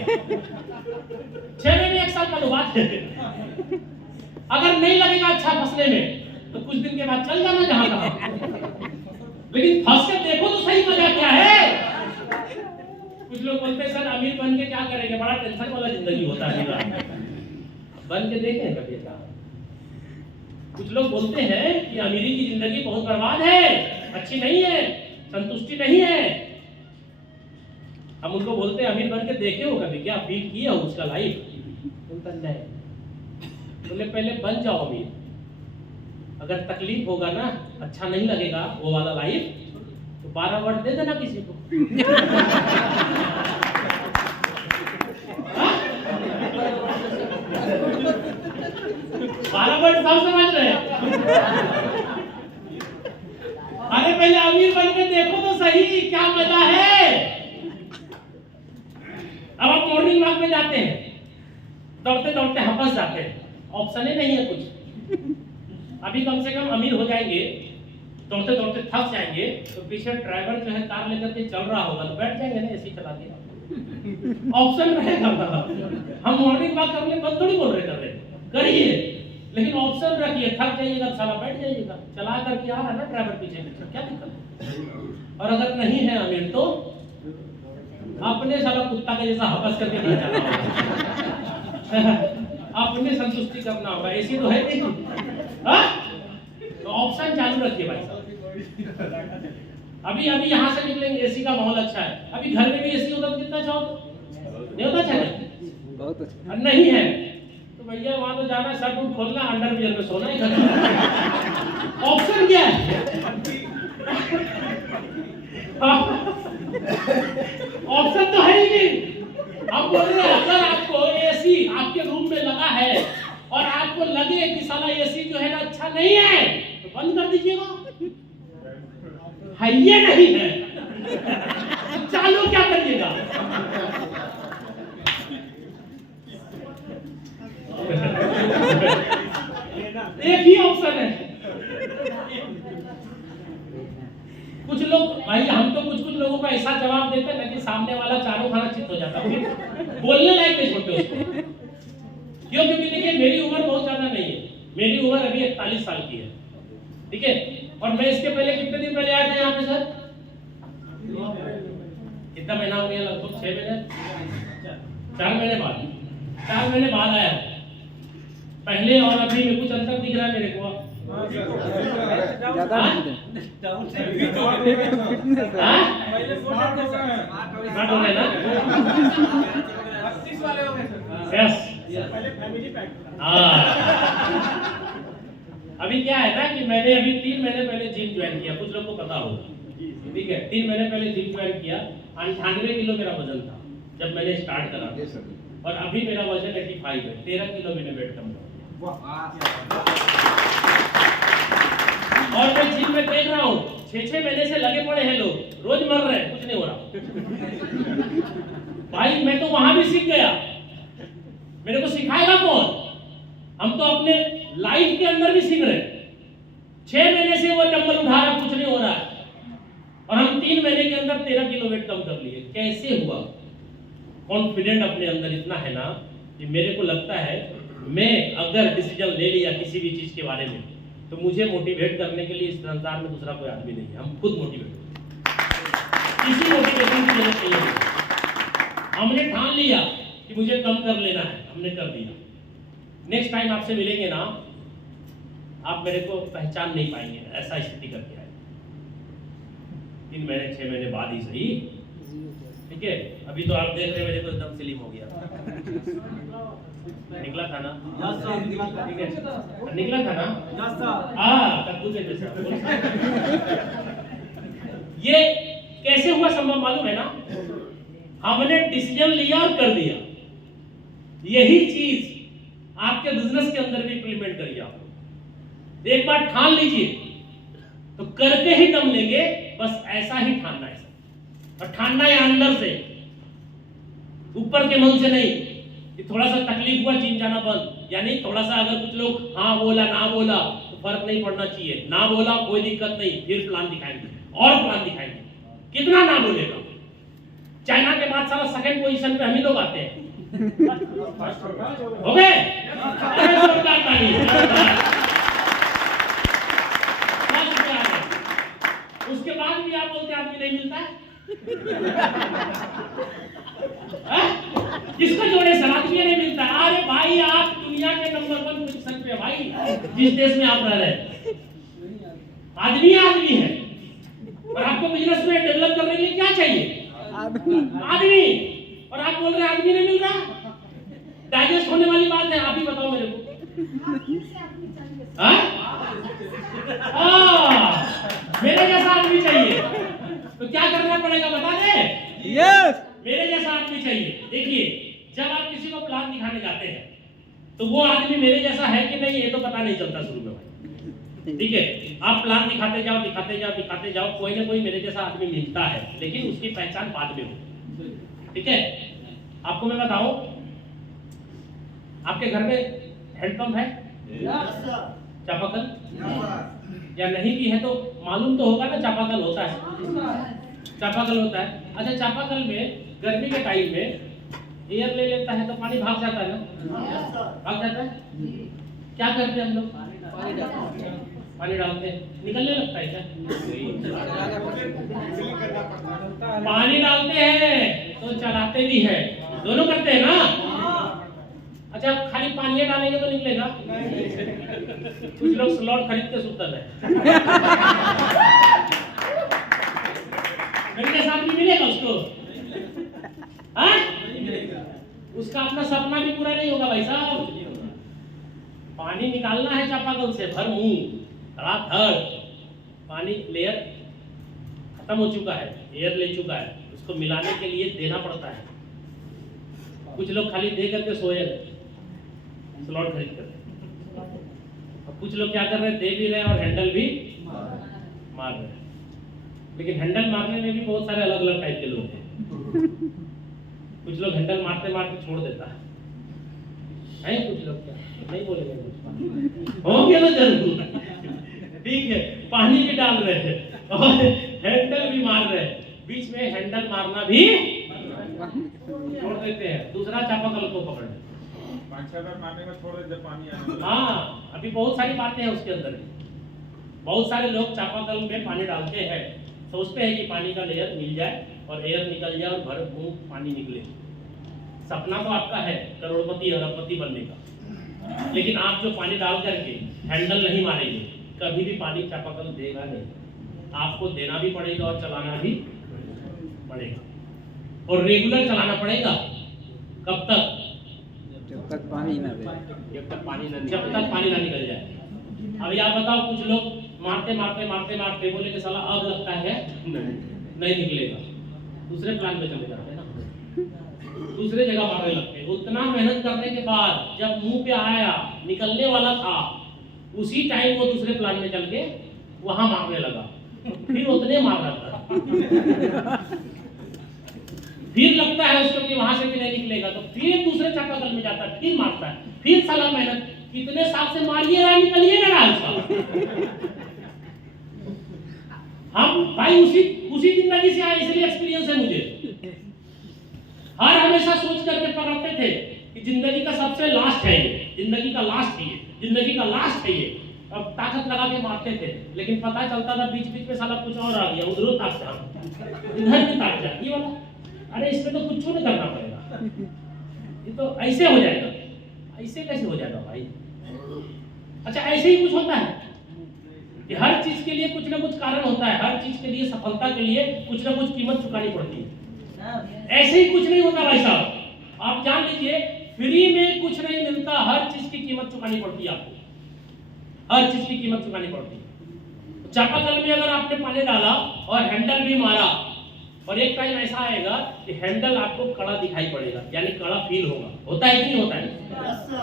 6 महीने 1 साल का तो बात है। अगर नहीं लगेगा अच्छा फंसने में तो कुछ दिन के बाद चल जाना जहां तक, लेकिन फंस के देखो तो सही मजा क्या है। कुछ लोग बोलते हैं सर अमीर बन के क्या करेंगे, बड़ा टेंशन वाला जिंदगी होता है। बन के देखें कभी क्या। कुछ लोग बोलते हैं कि अमीरी की जिंदगी बहुत बर्बाद है, अच्छी नहीं है, संतुष्टि नहीं है। हम उनको बोलते हैं अमीर बन के देखे हो कभी, क्या फील किया हो उसका लाइफ? बोलता नहीं। बोले पहले बन जाओ अमीर, अगर तकलीफ होगा ना, अच्छा नहीं लगेगा वो वाला लाइफ, तो 12 वर्ड दे देना किसी को। 12 वर्ड सब समझ रहे हैं? अरे पहले अमीर बन के देखो तो सही, क्या मजा है। अब आप मॉर्निंग वॉक में जाते हैं, दौड़ते दौड़ते हपस जाते हैं, ऑप्शन ही नहीं है कुछ। अभी कम से कम अमीर हो जाएंगे, दौड़ते दौड़ते थक जाएंगे, तो पीछे ड्राइवर जो है कार लेकर के चल रहा होगा तो बैठ जाएंगे ना एसी चला के, ऑप्शन रहेगा ना। हम मॉर्निंग वॉक करने बस थोड़ी बोल रहे कर रहे, करिए, लेकिन ऑप्शन रखिए, थक जाइएगा साला बैठ जाइएगा, चला करके आ रहा ना ड्राइवर पीछे पीछे, क्या दिक्कत है। और अगर नहीं है अमीर तो अपने साला कुत्ता के जैसा हपस करके नहीं जाना होगा। अपने संतुष्टि करना होगा, एसी तो है नहीं। हाँ? तो ऑप्शन चालू रखिए भाई साहब। अभी अभी यहाँ से निकलेंगे, एसी का माहौल अच्छा है, अभी घर में भी एसी होता तो कितना चाहो, नहीं होता चाहिए, बहुत अच्छा। नहीं है तो भैया वहां तो जाना, शर्ट उठ खोलना, अंडरवियर में सोना ही घर। ऑप्शन क्या है? ऑप्शन तो है ही नहीं। अब बोल रहे हैं अगर आपको एसी आपके रूम में लगा है और आपको लगे कि साला एसी जो है ना अच्छा नहीं है, तो बंद कर दीजिएगा। है ये नहीं है, चालू क्या करिएगा? एक ही ऑप्शन है। कुछ लोग भाई, हम तो कुछ लोगों को ऐसा जवाब देते हैं कि सामने वाला चारों खाना चित हो जाता है, बोलने लायक नहीं छोड़ते उसको। क्यों? क्योंकि देखिए मेरी उम्र बहुत ज्यादा नहीं है, मेरी उम्र अभी 41 साल की है, ठीक है। और मैं इसके पहले कितने दिन पहले आया था यहाँ पे सर? कितना महीना हो गया? लगभग 6 महीने, 4 महीने बाद, 4 महीने बाद आया। पहले और अभी में कुछ अंतर दिख रहा है मेरे को? ज्यादा फिटनेस है। स्टार्ट हो गया ना? यस, अभी क्या है ना कि मैंने अभी 3 महीने पहले जिम ज्वाइन किया, कुछ लोग को पता होगा, ठीक है। 3 महीने पहले जिम ज्वाइन किया, 98 किलो मेरा वजन था जब मैंने स्टार्ट करा, और अभी मेरा वजन 85 है, 13 किलो मैंने वेट कम किया। और मैं जिम में देख रहा हूँ 6-6 महीने से लगे पड़े हैं लोग, रोज मर रहे हैं, कुछ नहीं हो रहा। भाई मैं तो वहां भी सीख गया, मेरे को सिखाएगा कौन? हम तो अपने लाइफ के अंदर भी सीख रहे हैं। 6 महीने से वो डंबल उठा रहा, कुछ नहीं हो रहा है, और हम 3 महीने के अंदर 13 किलो वेट कम कर लिए। कैसे हुआ? कॉन्फिडेंट अपने अंदर इतना है ना कि मेरे को लगता है मैं अगर डिसीजन ले लिया किसी भी चीज के बारे में, तो मुझे मोटिवेट करने के लिए इस संसार में दूसरा कोई आदमी नहीं है, हम खुद मोटिवेट, किसी मोटिवेशन की जरूरत नहीं है। हमने ठान लिया कि मुझे कम कर लेना है, हमने कर दिया। नेक्स्ट टाइम आपसे मिलेंगे ना, आप मेरे को पहचान नहीं पाएंगे, ऐसा स्थिति करके आए। 3 महीने 6 महीने बाद ही सही, ठीक है। अभी तो आप देख रहे मेरे को एकदम स्लिम हो गया, निकला था ना? ठीक है, निकला था ना? हाँ, कद्दू के जैसा। ये कैसे हुआ संभव मालूम है ना? हमने डिसीजन लिया और कर दिया। यही चीज आपके बिजनेस के अंदर भी इंप्लीमेंट करिए। आप एक बार ठान लीजिए तो करके ही दम लेंगे, बस ऐसा ही ठानना है, और ठानना है अंदर से, ऊपर के मन से नहीं कि थोड़ा सा तकलीफ हुआ जिम जाना बंद, यानी थोड़ा सा अगर कुछ लोग हाँ बोला ना बोला तो फर्क नहीं पड़ना चाहिए। ना बोला कोई दिक्कत नहीं, फिर प्लान दिखाएंगे और प्लान दिखाएंगे, कितना ना बोलेगा। चाइना के बाद सारा सेकंड पोजीशन पे हम ही लोग आते हैं, हो गए? उसके बाद भी आप बोलते आदमी नहीं मिलता है। किसको जोड़े सर? आदमी नहीं मिलता। अरे भाई आप दुनिया के नंबर 1 पोजीशन पे भाई, जिस देश में आप रह रहे हैं, आदमी है। और आपको बिजनेस में डेवलप करने के लिए क्या चाहिए? आदमी, और आप बोल रहे हैं आदमी नहीं मिल रहा। डाइजेस्ट होने वाली बात है, आप ही बताओ मेरे को। मेरे जैसा आदमी चाहिए तो क्या करना पड़ेगा बता दे। यस मेरे जैसा आदमी चाहिए। देखिए, जब आप किसी को प्लान दिखाने जाते हैं तो वो आदमी मेरे जैसा है कि नहीं ये तो पता नहीं चलता शुरू में भाई। ठीक है, आप प्लान दिखाते जाओ दिखाते जाओ दिखाते जाओ, कोई ना कोई मेरे जैसा आदमी मिलता है, लेकिन उसकी पहचान बाद में हो। ठीक है, आपको मैं बताऊं, आपके घर में हैंडपंप है, चापाकल, या नहीं भी है तो मालूम तो होगा ना चापाकल होता है, चापाकल होता है। अच्छा, चापाकल में गर्मी के टाइम में एयर ले लेता है तो पानी भाग जाता है ना, भाग जाता है। क्या करते हैं हम लोग? पानी डालते हैं, निकलने लगता है क्या? पानी डालते हैं तो चलाते भी है, दोनों करते हैं ना। अच्छा, खाली पानी डालेंगे तो निकलेगा? कुछ लोग स्लॉट खरीद के सुतल है। मेरे साथ भी मिलेगा उसको, हाँ? उसका अपना सपना भी पूरा नहीं होगा भाई साहब। पानी निकालना है चापाकल से भर मुंह, धड़ाधड़ पानी, लेयर खत्म हो चुका है, एयर ले चुका है, उसको मिलाने के लिए देना पड़ता है। कुछ लोग खाली दे करके सोए स्लॉट खरीद कर, और कुछ लोग क्या कर रहे हैं, दे भी रहे हैं और हैंडल भी मार रहे हैं। लेकिन हैंडल मारने में भी बहुत सारे अलग अलग टाइप के लोग हैं। कुछ लोग हैंडल मारते मारते छोड़ देता है, कुछ लोग क्या नहीं बोलेंगे, कुछ होंगे ना जरूर। ठीक है, पानी भी डाल रहे हैं और हैंडल भी मार रहे हैं, बीच में हैंडल मारना भी छोड़ देते हैं, दूसरा चापाकल को पकड़ लेते हैं। 5-6 बार मारने का छोड़ देते पानी आने। हाँ, अभी बहुत सारी बातें हैं उसके अंदर। बहुत सारे लोग चापाकल में पानी डालते हैं, सोचते हैं कि पानी का लेयर मिल जाए और एयर निकल जाए और भर मुंह पानी निकले। सपना तो आपका है करोड़पति अरबपति बनने का, लेकिन आप जो पानी डाल करके हैंडल नहीं मारेंगे, कभी भी पानी चापाकल देगा नहीं। आपको देना भी पड़ेगा और चलाना भी पड़ेगा, और रेगुलर चलाना पड़ेगा। कब तक? जब तक पानी ना दे, जब तक पानी ना निकल जाए। अभी आप बताओ, कुछ लोग मारते मारते मारते मारते बोले कि साला अब लगता है नहीं निकलेगा, दूसरे प्लान में चले जाते हैं ना, दूसरे जगह मारने लगते हैं। उतना मेहनत करने के बाद जब मुंह पे आया, निकलने वाला था, उसी टाइम वो दूसरे प्लान में चल के वहां मारने लगा, फिर उतने मार रहा था। फिर लगता है उसको कि वहां से भी नहीं निकलेगा, तो फिर दूसरे चापाकल में जाता है, फिर मारता है, फिर साला मेहनत, कितने साल से मारिए रहा, निकलिए ना उसका। हम भाई उसी जिंदगी से आए, इसलिए एक्सपीरियंस है मुझे। हर हमेशा सोच करके पकड़ते थे कि जिंदगी का सबसे लास्ट है ये, जिंदगी का लास्ट है ये, जिंदगी का लास्ट है ये। अब ताकत लगा के मारते थे, लेकिन पता चलता था बीच बीच में साला कुछ और आ गया, उधर ताक जा, इधर भी ताक जा, ये वाला, अरे इसमें तो कुछ नहीं करना पड़ेगा, ये तो ऐसे हो जाएगा। ऐसे कैसे हो जाएगा भाई? अच्छा, ऐसे ही कुछ होता है कि हर चीज के लिए कुछ ना कुछ कारण होता है, हर चीज के लिए, सफलता के लिए कुछ ना कुछ कीमत चुकानी पड़ती है। ऐसे ही कुछ नहीं होता भाई साहब, आप जान लीजिए, फ्री में कुछ नहीं मिलता, हर चीज की कीमत चुकानी पड़ती है आपको, हर चीज की कीमत चुकानी पड़ती है। चापाकल में अगर आपने पानी डाला और हैंडल भी मारा, और एक टाइम ऐसा आएगा कि हैंडल आपको कड़ा दिखाई पड़ेगा, यानी कड़ा फील होगा। होता है कि नहीं होता है?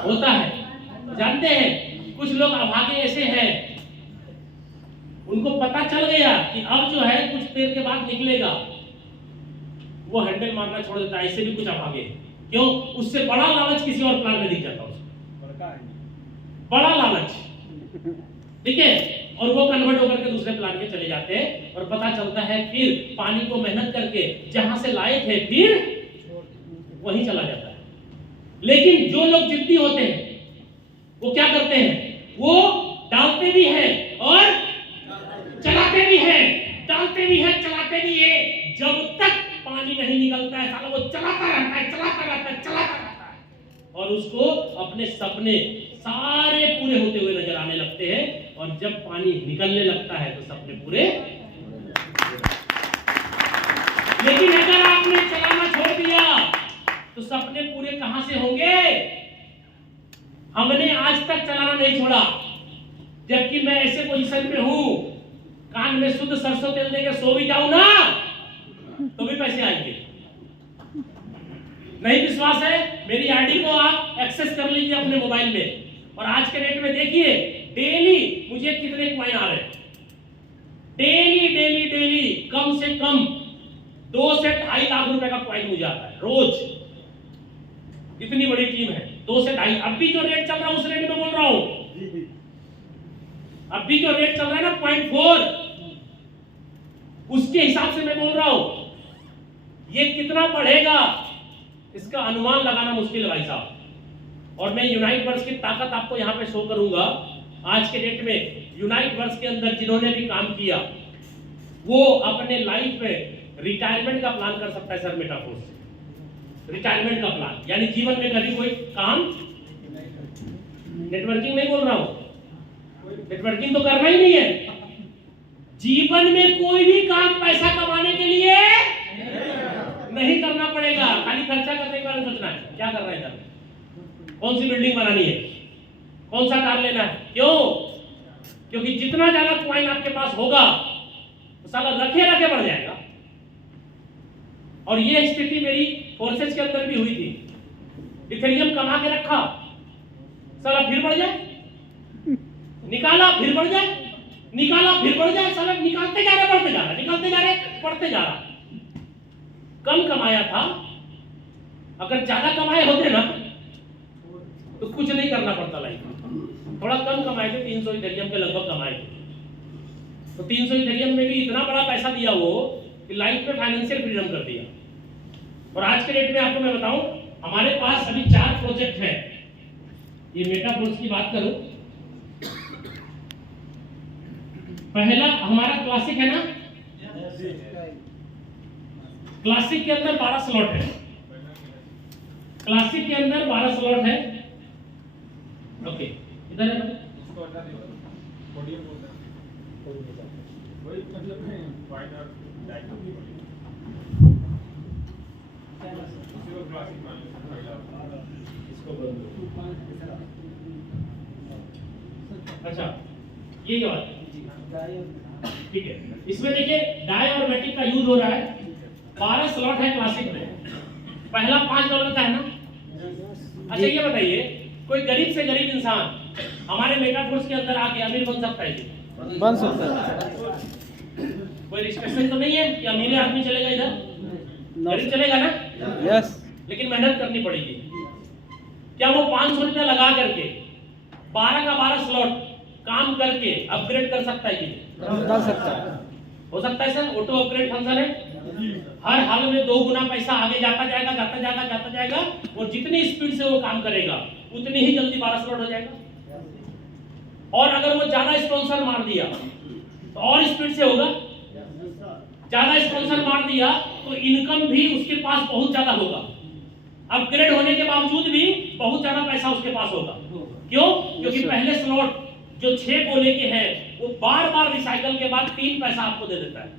होता है। जानते हैं, कुछ लोग अभागे ऐसे हैं, उनको पता चल गया कि अब जो है कुछ देर के बाद निकलेगा, वो हैंडल मारना छोड़ देता है। ऐसे भी कुछ अभागे, क्यों? उससे बड़ा लालच किसी और प्लान में दिख जाता है उसको, बड़ा लालच, ठीक है, और वो कन्वर्ट होकर के दूसरे प्लान में चले जाते हैं, और पता चलता है फिर पानी को मेहनत करके जहां से लाए थे फिर वहीं चला जाता है। लेकिन जो लोग जिद्दी होते हैं वो क्या करते हैं? वो डालते भी हैं और चलाते भी हैं, डालते भी हैं, चलाते भी है। जब तक पानी नहीं निकलता है साला वो चलाता रहता है, चलाता रहता है, चलाता रहता है, और उसको अपने सपने सारे पूरे होते हुए नजर आने लगते हैं, और जब पानी निकलने लगता है तो सपने पूरे। लेकिन अगर आपने हमने आज तक चलाना नहीं छोड़ा, जबकि मैं ऐसे पोजीशन पे हूं, कान में शुद्ध सरसों तेल देके सो भी जाऊं ना तो भी पैसे आएंगे। नहीं विश्वास है, मेरी आईडी को आप एक्सेस कर लीजिए अपने मोबाइल में, और आज के डेट में देखिए डेली मुझे कितने कॉइन आ रहे हैं। डेली डेली डेली कम से कम 2 से 2.5 लाख रुपए का कॉइन मुझे आता है रोज। इतनी बड़ी टीम है, 2 से 2.5। अभी जो रेट चल रहा है उस रेट में बोल रहा हूं, अभी जो रेट चल रहा है ना 0.4, उसके हिसाब से मैं बोल रहा हूं। ये कितना बढ़ेगा इसका अनुमान लगाना मुश्किल है भाई साहब। और मैं यूनाइट वर्स की ताकत आपको यहां पे शो करूंगा। आज के डेट में यूनाइट वर्स के अंदर जिन्होंने भी काम किया वो अपने लाइफ में रिटायरमेंट का प्लान कर सकता है सर। मेटाफोर्स से रिटायरमेंट का प्लान, यानी जीवन में कभी कोई काम, नेटवर्किंग नहीं बोल रहा हूं, नेटवर्किंग तो करना ही नहीं है। जीवन में कोई भी काम पैसा कमाने के लिए नहीं करना पड़ेगा, खाली खर्चा करने के बारे में सोचना है। क्या कर रहा है इधर, कौन सी बिल्डिंग बनानी है, कौन सा कार लेना है, क्यों? क्योंकि जितना ज्यादा कॉइन आपके पास होगा तो साला रखे रखे बढ़ जाएगा। और ये स्थिति मेरी फोर्सेस के अंदर भी हुई थी। इथेरियम कमा के रखा, साला फिर बढ़ जाए, निकाला फिर बढ़ जाए, निकाला फिर बढ़ जाए, साला निकालते जा रहे बढ़ते जा रहा, निकालते जा रहे बढ़ते जा रहा। कम कमाया था, अगर ज्यादा कमाए होते ना तो कुछ नहीं करना पड़ता लाइफ में। थोड़ा कम कमाए थे, 300 इथेरियम के लगभग कमाए थे, तो 300 इथेरियम में भी इतना बड़ा पैसा दिया वो कि लाइफ में फाइनेंशियल फ्रीडम कर दिया। और आज के डेट में आपको मैं बताऊं, हमारे पास अभी 4 प्रोजेक्ट हैं। ये मेटाफोर्स की बात करूं, पहला हमारा क्लासिक है ना, क्लासिक के अंदर 12 स्लॉट है, क्लासिक के अंदर 12 स्लॉट है। ओके, इधर है इसको हटा दो, पोडियम बोलते हैं वही, मतलब वाइड और डाइट की पोडियम, इसी को क्लासिक मान लो, इसको बंद दो। अच्छा, ये क्या बात है, ठीक है। इसमें देखिए डाई और मैटिक का यूज हो रहा है। 12 स्लॉट है क्लासिक में, पहला $5 का है ना। अच्छा ये बताइए, कोई गरीब से गरीब इंसान हमारे मेटाफोर्स के अंदर आके अमीर बन सकता है जी? बन सकता है। कोई रिस्ट्रिक्शन तो नहीं है कि अमीर आदमी चलेगा इधर, गरीब चलेगा ना? यस। लेकिन मेहनत करनी पड़ेगी। क्या वो 500 रुपया लगा करके 12 का 12 स्लॉट काम करके अपग्रेड कर सकता है कि? कर सकता है। हो सकता है सर, ऑटो अपग्रेड फंक्शन है। हर हाल में 2 गुना पैसा आगे जाता जाएगा, जाता जाएगा, जाता जाएगा, और जितनी स्पीड से वो काम करेगा उतनी ही जल्दी 12 स्लॉट हो जाएगा। और अगर वो ज्यादा स्पॉन्सर मार दिया तो और स्पीड से होगा। ज्यादा स्पॉन्सर मार दिया तो इनकम भी उसके पास बहुत ज्यादा होगा। अपग्रेड होने के बावजूद भी बहुत ज्यादा पैसा उसके पास होगा। क्यों? क्योंकि पहले स्लॉट जो 6 गोले के हैं वो बार बार रिसाइकल के बाद 3 पैसा आपको दे देता है।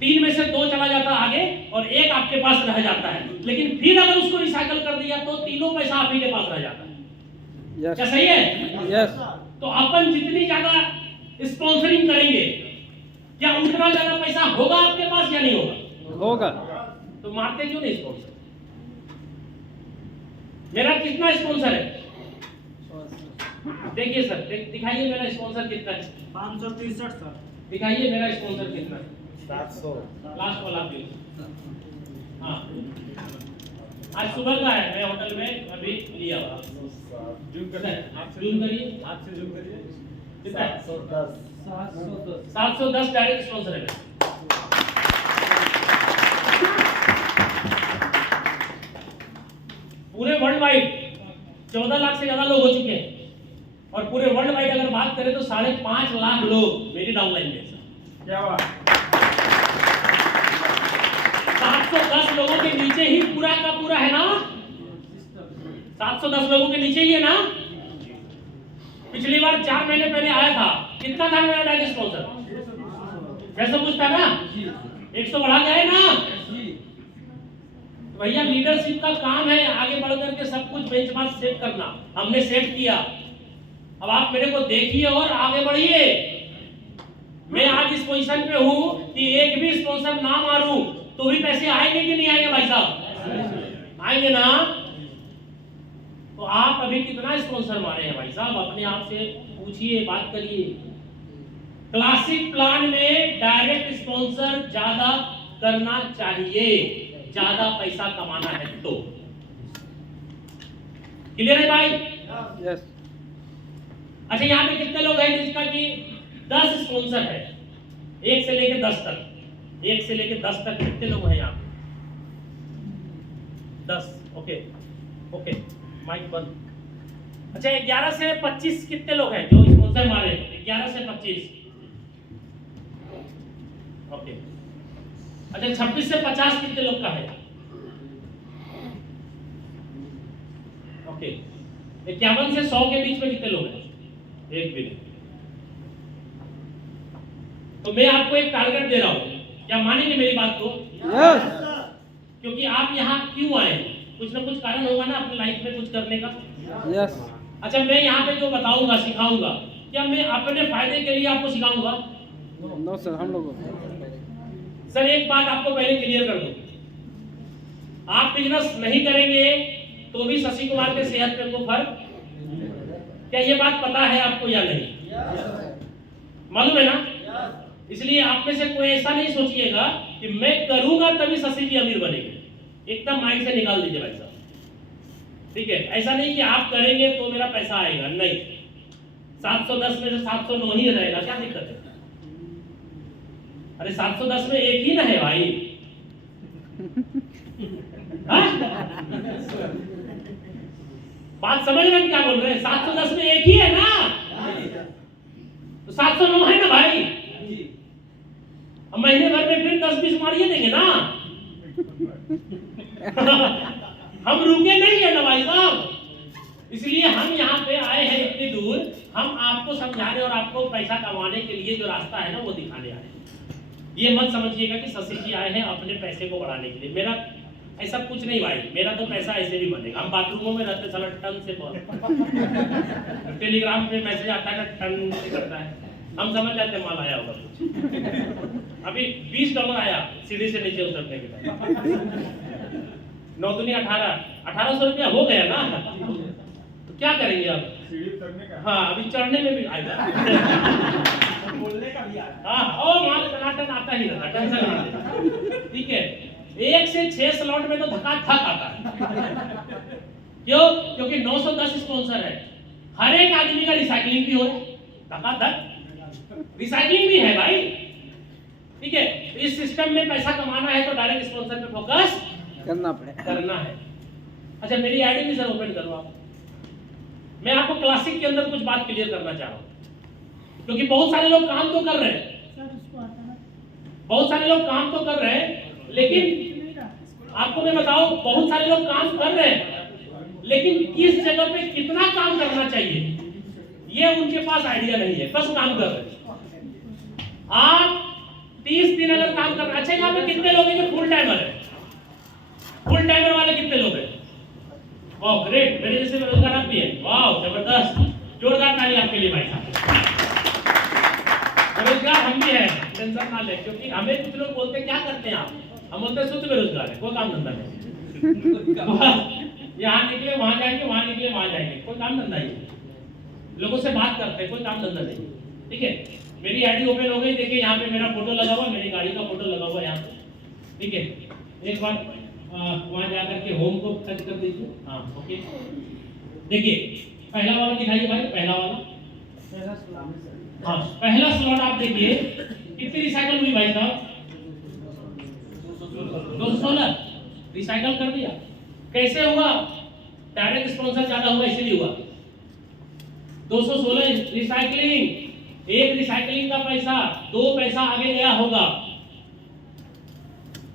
3 में से 2 चला जाता है आगे और 1 आपके पास रह जाता है। लेकिन फिर अगर उसको रिसाइकल कर दिया तो तीनों पैसा आप ही के पास रह जाता है। यस। क्या सही है? यस। तो अपन जितनी ज्यादा स्पॉन्सरिंग करेंगे, क्या उतना ज्यादा पैसा होगा आपके पास या नहीं होगा? होगा। तो मारते क्यों नहीं स्पॉन्सर? मेरा कितना स्पॉन्सर है देखिए सर, दिखाइए मेरा स्पॉन्सर कितना है। 563 सर। दिखाइए मेरा स्पॉन्सर कितना है। 700 लास्ट वाला बिल। हाँ, आज सुबह का है, मैं होटल में अभी लिया हुआ। जूम कितना है? आपसे जूम करिए, हाथ से जूम करिए। कितना है? 710। 710 डायरेक्ट स्पॉन्सर है मेरा। पूरे वर्ल्ड वाइड 14 लाख से ज्यादा लोग हो चुके हैं। और पूरे वर्ल्ड वाइड अगर बात करें तो 5.5 लाख लोग मेरी डाउनलाइन में हैं। क्या हुआ? 710 लोगों के नीचे ही पूरा का पूरा है ना। 710 लोगों के नीचे ही है ना। पिछली बार 4 महीने पहले आया था, कितना था मेरा डायरेक्ट स्पॉन्सर? जैसा कुछ था ना, 100 बढ़ा गया है ना। भैया लीडरशिप का काम है आगे बढ़ करके सब कुछ बेंचमार्क सेट करना। हमने सेट किया, अब आप मेरे को देखिए और आगे बढ़िए। मैं आज इस पोजीशन पे हूं कि एक भी स्पॉन्सर ना मारूं तो भी पैसे आएंगे कि नहीं आएंगे भाई साहब? आएंगे ना। तो आप अभी कितना स्पॉन्सर मारे हैं भाई साहब? अपने आप से पूछिए, बात करिए। क्लासिक प्लान में डायरेक्ट स्पॉन्सर ज्यादा करना चाहिए, ज्यादा पैसा कमाना है तो। क्लियर है भाई? यस। अच्छा, यहाँ पे कितने लोग हैं जिसका कि 10 स्पॉन्सर है, 1 से लेके 10 तक, 1 से लेके 10 तक कितने लोग हैं यहाँ पे? 10। ओके ओके, माइक बंद। अच्छा, 11 से 25 कितने लोग हैं जो स्पॉन्सर मारे? 11 से 25। ओके। अच्छा, 26 से 50 कितने लोग का है? ओके। 51 से 100 के बीच में कितने लोग हैं? एक भी नहीं। तो मैं आपको एक टारगेट दे रहा हूं, क्या मानेंगे मेरी बात को? यस। क्योंकि आप यहाँ क्यों आए? कुछ ना कुछ कारण होगा ना अपनी लाइफ में कुछ करने का। यस। अच्छा, मैं यहाँ पे जो बताऊंगा, सिखाऊंगा, क्या मैं अपने फायदे के लिए आपको सिखाऊंगा? नो सर, हम लोग सर एक बात आपको पहले क्लियर कर दूं, आप बिजनेस नहीं करेंगे तो भी शशि कुमार के सेहत पे कोई फर्क? क्या ये बात पता है आपको या नहीं? मालूम है ना? इसलिए आप में से कोई ऐसा नहीं सोचिएगा कि मैं करूंगा तभी शशि जी अमीर बनेंगे। एकदम माइंड से निकाल दीजिए भाई साहब, ठीक है? ऐसा नहीं कि आप करेंगे तो मेरा पैसा आएगा, नहीं। 710 में से 709 ही रहेगा, क्या दिक्कत है? अरे 710 में एक ही ना है भाई। बात समझ रहे हैं क्या बोल रहे हैं? 710 में एक ही है ना, तो 709 है ना भाई। अब महीने भर में फिर 10-20 मारिए देंगे ना। हम रुके नहीं है ना भाई साहब। इसलिए हम यहाँ पे आए हैं इतनी दूर, हम आपको समझाने और आपको पैसा कमाने के लिए जो रास्ता है ना वो दिखाने आए हैं। ये मत समझिएगा कि शशि जी आए हैं अपने पैसे को बढ़ाने के लिए। मेरा ऐसा कुछ नहीं भाई, मेरा तो पैसा ऐसे भी बनेगा। हम बाथरूमों में रहते साला टन से बहुत टेलीग्राम पे मैसेज आता है ना, टन से करता है, हम समझ जाते माल आया होगा कुछ। अभी $20 आया सीढ़ी से नीचे उतरने के बाद। 9 दूनी 1800 रुपया हो गया ना, तो क्या करेंगे अब? सीढ़ी उतरने का। हाँ, अभी चढ़ने में भी आएगा, बोलने का भी आया। हाँ, ओ माल टनाटन आता ही रहता, टेंशन नहीं लेना, ठीक है? 1 से 6 स्लॉट में तो धका-धक आता है। क्यों? क्योंकि 910 स्पॉन्सर है, हर एक आदमी का रिसाइकलिंग भी हो रहा है, धका-धक रिसाइकलिंग भी है भाई, ठीक है? इस सिस्टम में पैसा कमाना है तो डायरेक्ट स्पॉन्सर पे फोकस करना है। अच्छा, मेरी आईडी भी सर ओपन करो आप। मैं आपको क्लासिक के अंदर कुछ बात क्लियर करना चाह रहा हूं, क्योंकि बहुत सारे लोग काम तो कर रहे हैं, बहुत सारे लोग काम तो कर रहे हैं, लेकिन आपको मैं बताऊं, बहुत सारे लोग काम कर रहे हैं, लेकिन किस जगह पे कितना काम करना चाहिए ये उनके पास आइडिया नहीं है, बस काम कर रहे हैं। आप 30 दिन अगर काम कर रहे हैं, अच्छा यहाँ पे कितने लोग हैं जो फुल टाइमर है? फुल टाइमर वाले कितने लोग हैं? वाह ग्रेट, मेरे जैसे बेरोजगार आदमी है, वाह जबरदस्त, जोरदार ताली आपके लिए भाई साहब। बेरोजगार हम भी हैं, टेंशन ना ले, क्योंकि हमें कुछ लोग बोलते हैं क्या करते हैं आप? हम बोलते हैं शुद्ध बेरोजगार है, कोई काम धंधा नहीं। यहाँ निकले वहां जाएंगे, वहां निकले वहां जाएंगे, कोई काम धंधा नहीं। लोगों से बात करते हैं, कोई काम धंधा नहीं, ठीक है? मेरी आईडी ओपन हो गई, देखिए यहाँ पे मेरा फोटो लगा हुआ, मेरी गाड़ी का फोटो लगा हुआ यहाँ पे, ठीक है? एक बार वहां जाकर के होम को टच कर दीजिए, हाँ ओके। देखिए पहला वाला दिखाइए भाई, पहला वाला, हाँ पहला स्लॉट आप देखिए कितनी रिसाइकल हुई भाई साहब? 216 रिसाइकल कर दिया। कैसे हुआ? डायरेक्ट स्पॉन्सर ज्यादा हुआ इसलिए हुआ। 216 रिसाइकलिंग, एक रिसाइकलिंग का पैसा 2 पैसा आगे गया होगा,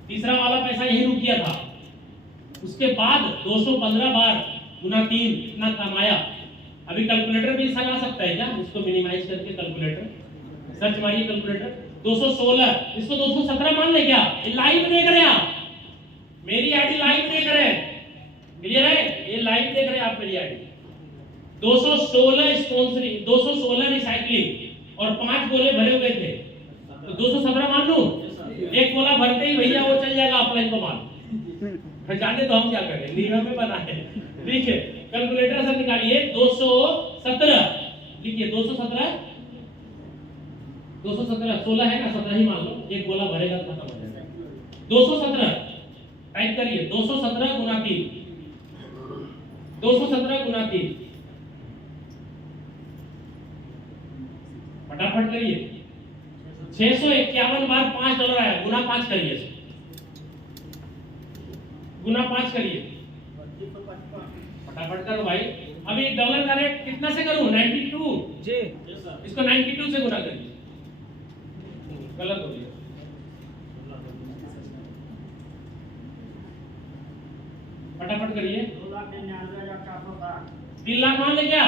तीसरा वाला पैसा यही रुक गया था। उसके बाद 215 बार गुना 3 इतना कमाया। अभी कैलकुलेटर भी सजा सकता है क्या? इसको मिनिमाइज करके कैलकुलेटर सर्च मारिए, कैलकुलेटर 216, इसको 217 मान ले क्या? लाइव देख रहे हैं आप, मेरी आईडी लाइव क्लियर है? ये लाइव देख रहे हैं आप मेरी आईडी। 216 स्पॉन्सरिंग, 216 रिसाइकलिंग और 5 गोले भरे हुए थे, तो 217 मान लूं? एक गोला भरते ही भैया वो चल जाएगा ऑफलाइन को माल। फिर जाने तो हम क्या करें, नियम में बना है। ठीक है, कैलकुलेटर से निकालिए 217, लिखिए 217, 16 है ना, 17 ही मान लो, एक गोला भरेगा तो खत्म हो जाएगा। 217 टाइप करिए, 217 गुना 3, 217 गुना 3, फटाफट करिए। 651 बार $5 आया, गुना 5 करिए, गुना 5 करिए, फटाफट करो भाई। अभी डॉलर का रेट कितना से करूं? 92 जी। इसको 92 से गुना करिए, गलत हो गया। फटाफट करिए। 3 लाख मान ले क्या?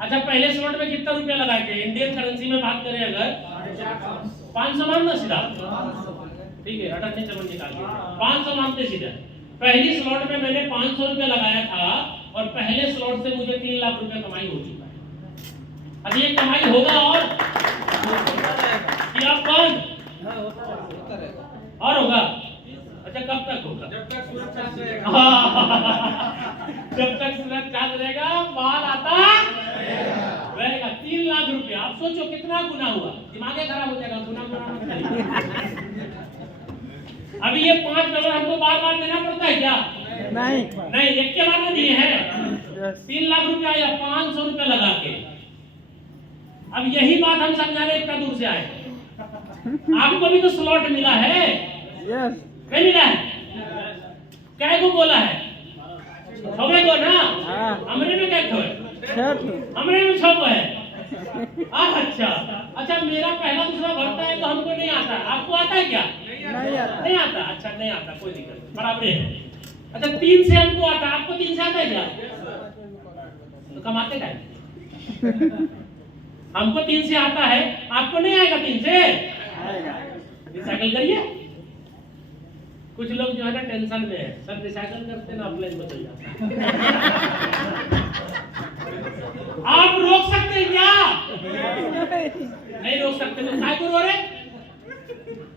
अच्छा, पहले स्लॉट में कितना रुपया लगाए थे? इंडियन करेंसी में बात करें अगर 500 मान लो सीधा, ठीक है, 58 निकालिए, 500 मानते सीधा। पहली स्लॉट में मैंने 500 रुपया लगाया था और पहले स्लॉट से मुझे 3 लाख रुपया कमाई हो चुका है। अब ये कमाई होगा और क्या कौन और होगा? अच्छा, कब तक होगा? जब तक सूरज चांद रहेगा। जब तक सूरज चांद रहेगा, माल आता रहेगा। 3 लाख रुपया, आप सोचो कितना गुना हुआ, दिमाग खराब हो जाएगा। गुना मत करिए। अभी ये $5 हमको बार बार देना पड़ता है क्या? नहीं नहीं, एक के बार में दिए हैं। 3 लाख रुपया या 500 रुपया लगा के। अब यही बात हम समझा रहे, इतना दूर से आए। आपको भी तो स्लॉट मिला है, यस नहीं मिला है? क्या को बोला है? छवे को ना? हाँ। हमरे में क्या है? छठ हमरे में 6 है। अच्छा अच्छा, मेरा पहला दूसरा भरता है तो हमको नहीं आता, आपको आता है क्या? नहीं आता नहीं आता। अच्छा, नहीं आता, कोई दिक्कत नहीं, बराबर है। अच्छा, 3 से हमको आता, आपको 3 से आता है क्या? तो कमाते क्या है? हमको 3 से आता है, आपको नहीं आएगा 3 से? आएगा रिसाइकल करिए। कुछ लोग जो है ना टेंशन में है, सब रिसाइकल करते ना ऑफलाइन में चल जाते। आप रोक सकते हैं क्या? नहीं रोक सकते, तो काय को रो रहे?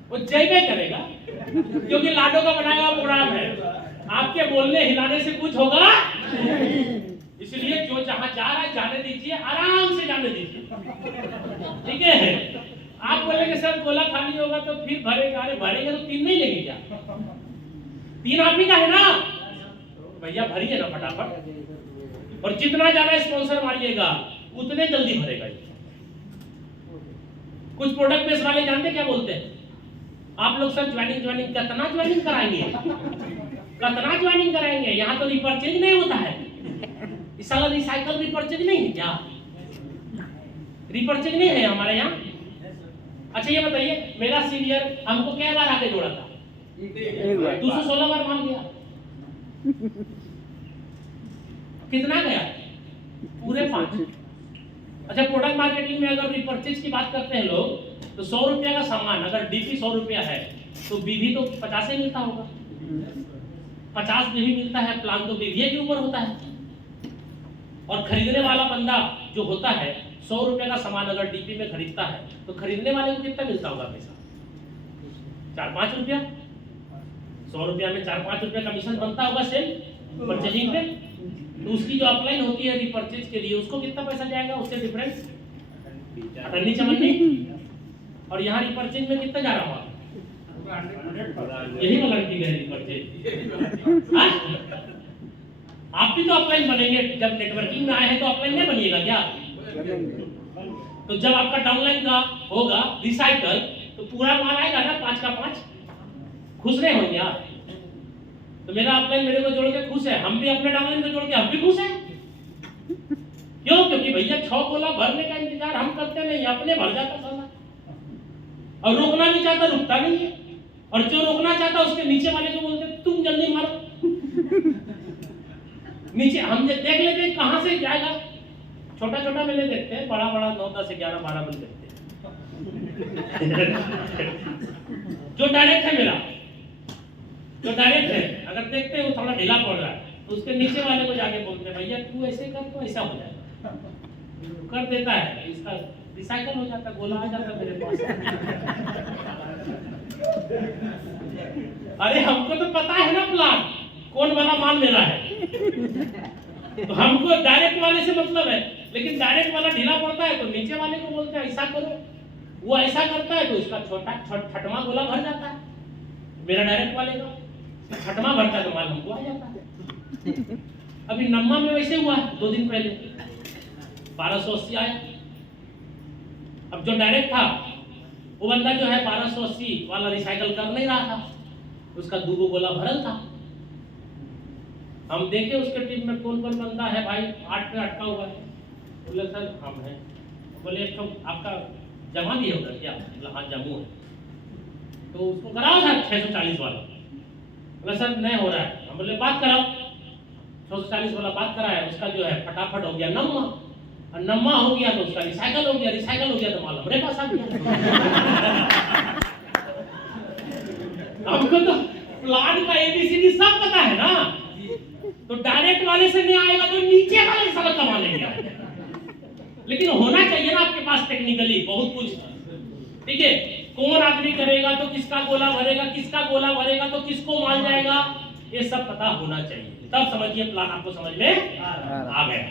वो जैबे करेगा, क्योंकि लाडो का बनाया हुआ प्रोग्राम है। आपके बोलने हिलाने से कुछ होगा, इसलिए जो जहां जा रहा है जाने दीजिए, आराम से जाने दीजिए, ठीक है? आप बोलेंगे सर गोला खाली होगा तो फिर भरेगा, अरे भरेंगे तो 3 नहीं लेंगे क्या? 3 आप ही का है ना भैया, भरिए ना फटाफट। और जितना ज्यादा स्पॉन्सर मारिएगा उतने जल्दी भरेगा ये। कुछ प्रोडक्ट बेस वाले जानते क्या बोलते हैं? आप लोग सब ज्वाइनिंग कितना ज्वाइनिंग कराएंगे, कितना ज्वाइनिंग कराएंगे? यहाँ तो रिपर्चेज नहीं होता है। इस साल रिसाइकल रिपर्चेज नहीं है क्या? रिपर्चेज नहीं है हमारे यहाँ। अच्छा, ये बताइए, मेरा सीनियर हमको क्या बार आगे जोड़ा था? 216 बार मान लिया। कितना गया? पूरे 5। अच्छा, प्रोडक्ट मार्केटिंग में अगर रिपर्चेज की बात करते हैं लोग, तो 100 रुपया का सामान अगर डीपी 100 रुपया है तो बीवी तो 50 ही मिलता होगा। 50 बीवी मिलता है, प्लान तो बीवी के ऊपर होता है। और खरीदने वाला बंदा जो होता है 100 रुपए का सामान अगर डीपी में खरीदता है तो खरीदने वाले को कितना मिलता होगा पैसा? 4-5 रुपया। 100 रुपया में 4-5 रुपया कमीशन बनता होगा सेल परचेजिंग पे। तो उसकी जो अपलाइन होती है रिपर्चेज के लिए, उसको कितना पैसा जाएगा? उससे डिफरेंस अटन्नी चमन्नी। और यहाँ रिपर्चेज में कितना जा रहा होगा? यही गारंटी है रिपर्चेज। आप भी तो ऑफलाइन बनेंगे, जब नेटवर्किंग में आए हैं तो ऑफलाइन नहीं बनिएगा क्या? तो जब आपका डाउनलाइन का होगा रिसाइकल तो पूरा माल आएगा ना 5 का 5। खुश रहे होंगे आप? तो मेरा ऑफलाइन मेरे को जोड़ के खुश है, हम भी अपने डाउनलाइन को जोड़ के हम भी खुश हैं। क्यों? क्योंकि भैया 6 गोला भरने का इंतजार हम करते नहीं, अपने भर जाता साला। और रोकना नहीं चाहता, रुकता नहीं है। और जो रोकना चाहता उसके नीचे वाले को बोलते तुम जल्दी मारो। नीचे हम देख लेते हैं कहां से जाएगा। छोटा छोटा मेले देखते हैं, बड़ा बड़ा 9, 10, 11, 12 मेले देखते हैं। जो डायरेक्ट है मेरा तो डायरेक्ट है, अगर देखते हैं वो थोड़ा ढीला पड़ रहा है तो उसके नीचे वाले को जाके बोलते हैं भैया तू ऐसे कर तो ऐसा हो जाएगा, कर देता है, इसका रिसाइकल हो जाता है, गोला आ जाता है मेरे पास। अरे हमको तो पता है ना प्लान कौन वाला माल मेरा है, तो हमको डायरेक्ट वाले से मतलब है, लेकिन डायरेक्ट वाला ढीला पड़ता है तो नीचे वाले को बोलते हैं ऐसा करो, वो ऐसा करता है तो इसका छठवां गोला भर जाता है, मेरा डायरेक्ट वाले का छठवां भरता है तो माल हमको आ जाता है। अभी नम्मा में वैसे हुआ 2 दिन पहले 1280 आया। अब जो डायरेक्ट था वो बंदा जो है 1280 वाला रिसाइकल कर नहीं रहा था, उसका 2 गोला भरल था। हम देखे उसके टीम में कौन कौन बंदा है भाई 8 पे अटका हुआ है, बोले सर हम हैं, बोले तो आपका जमा भी होगा क्या, मतलब हाँ जमू है, तो उसको कराओ सर 640 वाला, बोले सर नहीं हो रहा है, हम बोले बात कराओ, 640 वाला बात कराया, उसका जो है फटाफट हो गया नम्मा, और नम्मा हो गया तो उसका रिसाइकल हो गया, रिसाइकल हो गया तो माल हमारे पास आ गया। हमको तो प्लान का एबीसीडी सब पता है ना, तो डायरेक्ट वाले से नहीं आएगा तो नीचे वाले से सब कमा लेंगे, लेकिन होना चाहिए ना आपके पास टेक्निकली बहुत कुछ, ठीक है, कौन आदमी करेगा तो किसका गोला भरेगा, किसका गोला भरेगा तो किसको माल जाएगा, ये सब पता होना चाहिए, तब समझिए प्लान आपको समझ में आ गया,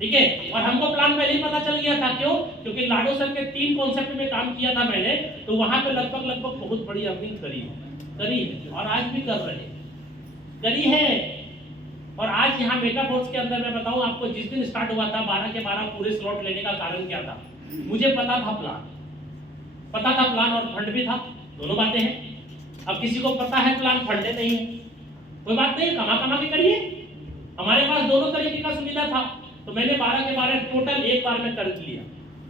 ठीक है। और हमको प्लान पहले ही पता चल गया था, क्यों, क्योंकि लाडो सर के 3 कॉन्सेप्ट में काम किया था मैंने, तो वहां पे लगभग बहुत बड़ी अर्निंग करी है और आज भी कर रहे करी है। और आज यहाँ मेटाफोर्स के अंदर मैं बताऊं आपको, जिस दिन स्टार्ट हुआ था 12 के 12 पूरे स्लॉट लेने का कारण क्या था, मुझे पता था प्लान और फंड भी था, दोनों बातें हैं। अब किसी को पता है प्लान, फंडे नहीं है, कोई बात नहीं, कमा के करिए, हमारे पास दोनों तरीके का सुविधा था, तो मैंने 12 के 12 टोटल एक बार में कर लिया।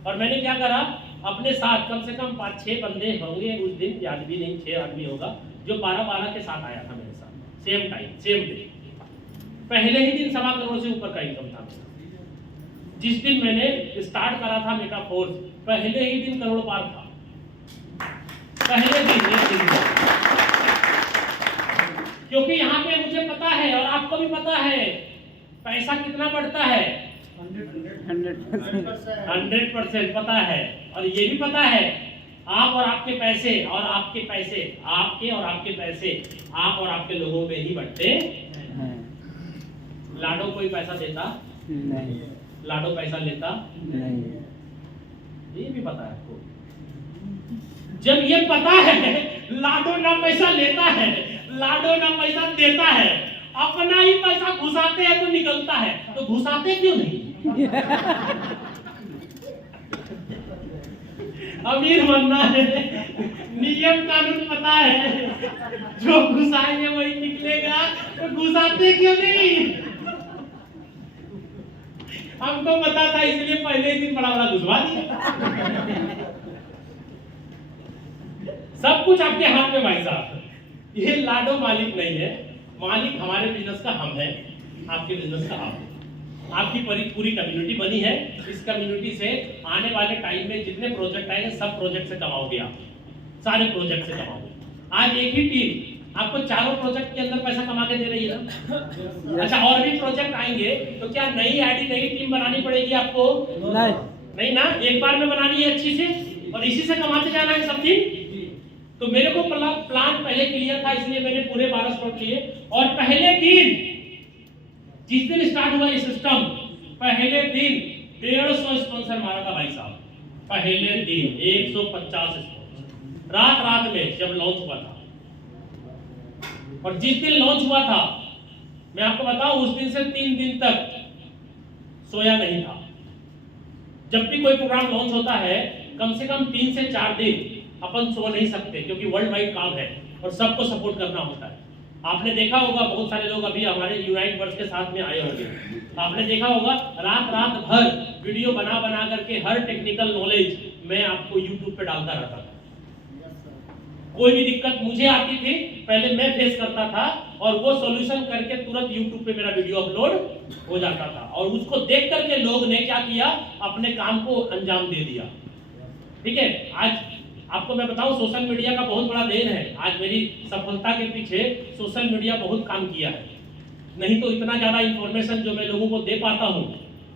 और मैंने क्या करा, अपने साथ कम से कम 5-6 बंदे होंगे उस दिन, याद भी नहीं 6 आदमी होगा, जो 12-12 के साथ आया था मेरे साथ, सेम टाइम सेम डे, पहले ही दिन 1.25 करोड़ से ऊपर का इनकम था मेरा। जिस दिन मैंने स्टार्ट करा था मेटाफोर्स, पहले ही दिन करोड़ पार था, पहले दिन क्योंकि यहाँ पे मुझे पता है और आपको भी पता है पैसा कितना बढ़ता है, 100% पता है, और ये भी पता है आप और आपके पैसे और आपके पैसे, आपके और आपके पैसे आप और आपके लोगों में ही बढ़ते हैं। लाडो कोई पैसा देता नहीं, लाडो पैसा लेता नहीं, ये भी पता है आपको। जब ये पता है लाडो ना पैसा लेता है, लाडो ना पैसा देता है, अपना ही पैसा घुसाते हैं तो निकलता है, तो घुसाते क्यों नहीं? अमीर बनना है, नियम कानून पता है, जो घुसाएंगे वही निकलेगा, तो घुसाते क्यों नहीं? हमको पता था इसलिए पहले ही दिन बड़ा घुसवा दिया। सब कुछ आपके हाथ में भाई साहब, ये लाडो मालिक नहीं है, मालिक हमारे बिजनेस का हम है, आपके बिजनेस का आप, आपकी पूरी कम्युनिटी बनी है। इस कम्युनिटी से आने वाले टाइम में जितने प्रोजेक्ट आएंगे सब प्रोजेक्ट से कमाओगे आप, सारे प्रोजेक्ट से कमाओगे। आज एक ही टीम आपको चारों प्रोजेक्ट के अंदर पैसा कमा के दे रही है ना। अच्छा, और भी प्रोजेक्ट आएंगे तो क्या नई आईडी नई टीम बनानी पड़ेगी आपको? नहीं ना, एक बार में बनानी है अच्छी से और इसी से कमाते जाना है सब दिन। तो मेरे को प्लान पहले क्लियर था, इसलिए मैंने पूरे 12 स्लॉट लिए। और पहले दिन जिस दिन स्टार्ट हुआ ये सिस्टम, पहले दिन 150 स्पॉन्सर मारा था भाई साहब, पहले दिन 150 स्पॉन्सर रात में जब लॉन्च हुआ था। और जिस दिन लॉन्च हुआ था मैं आपको बताऊं, उस दिन से 3 दिन तक सोया नहीं था। जब भी कोई प्रोग्राम लॉन्च होता है कम से कम 3 से 4 दिन अपन सो नहीं सकते, क्योंकि वर्ल्ड वाइड काम है और सबको सपोर्ट करना होता है। आपने देखा होगा बहुत सारे लोग अभी हमारे यूनाइट वर्स के साथ में आए होंगे, आपने देखा होगा रात भर वीडियो बना करके हर टेक्निकल नॉलेज मैं आपको यूट्यूब पे डालता रहता था। कोई भी दिक्कत मुझे आती थी पहले मैं फेस करता था और वो सॉल्यूशन करके तुरंत यूट्यूब पे मेरा वीडियो अपलोड हो जाता था। और उसको देख करके लोग ने क्या किया, अपने काम को अंजाम दे दिया। ठीक है, आज आपको मैं बताऊं, सोशल मीडिया का बहुत बड़ा देन है। आज मेरी सफलता के पीछे सोशल मीडिया बहुत काम किया है। नहीं तो इतना ज़्यादा इंफॉर्मेशन जो मैं लोगों को दे पाता हूँ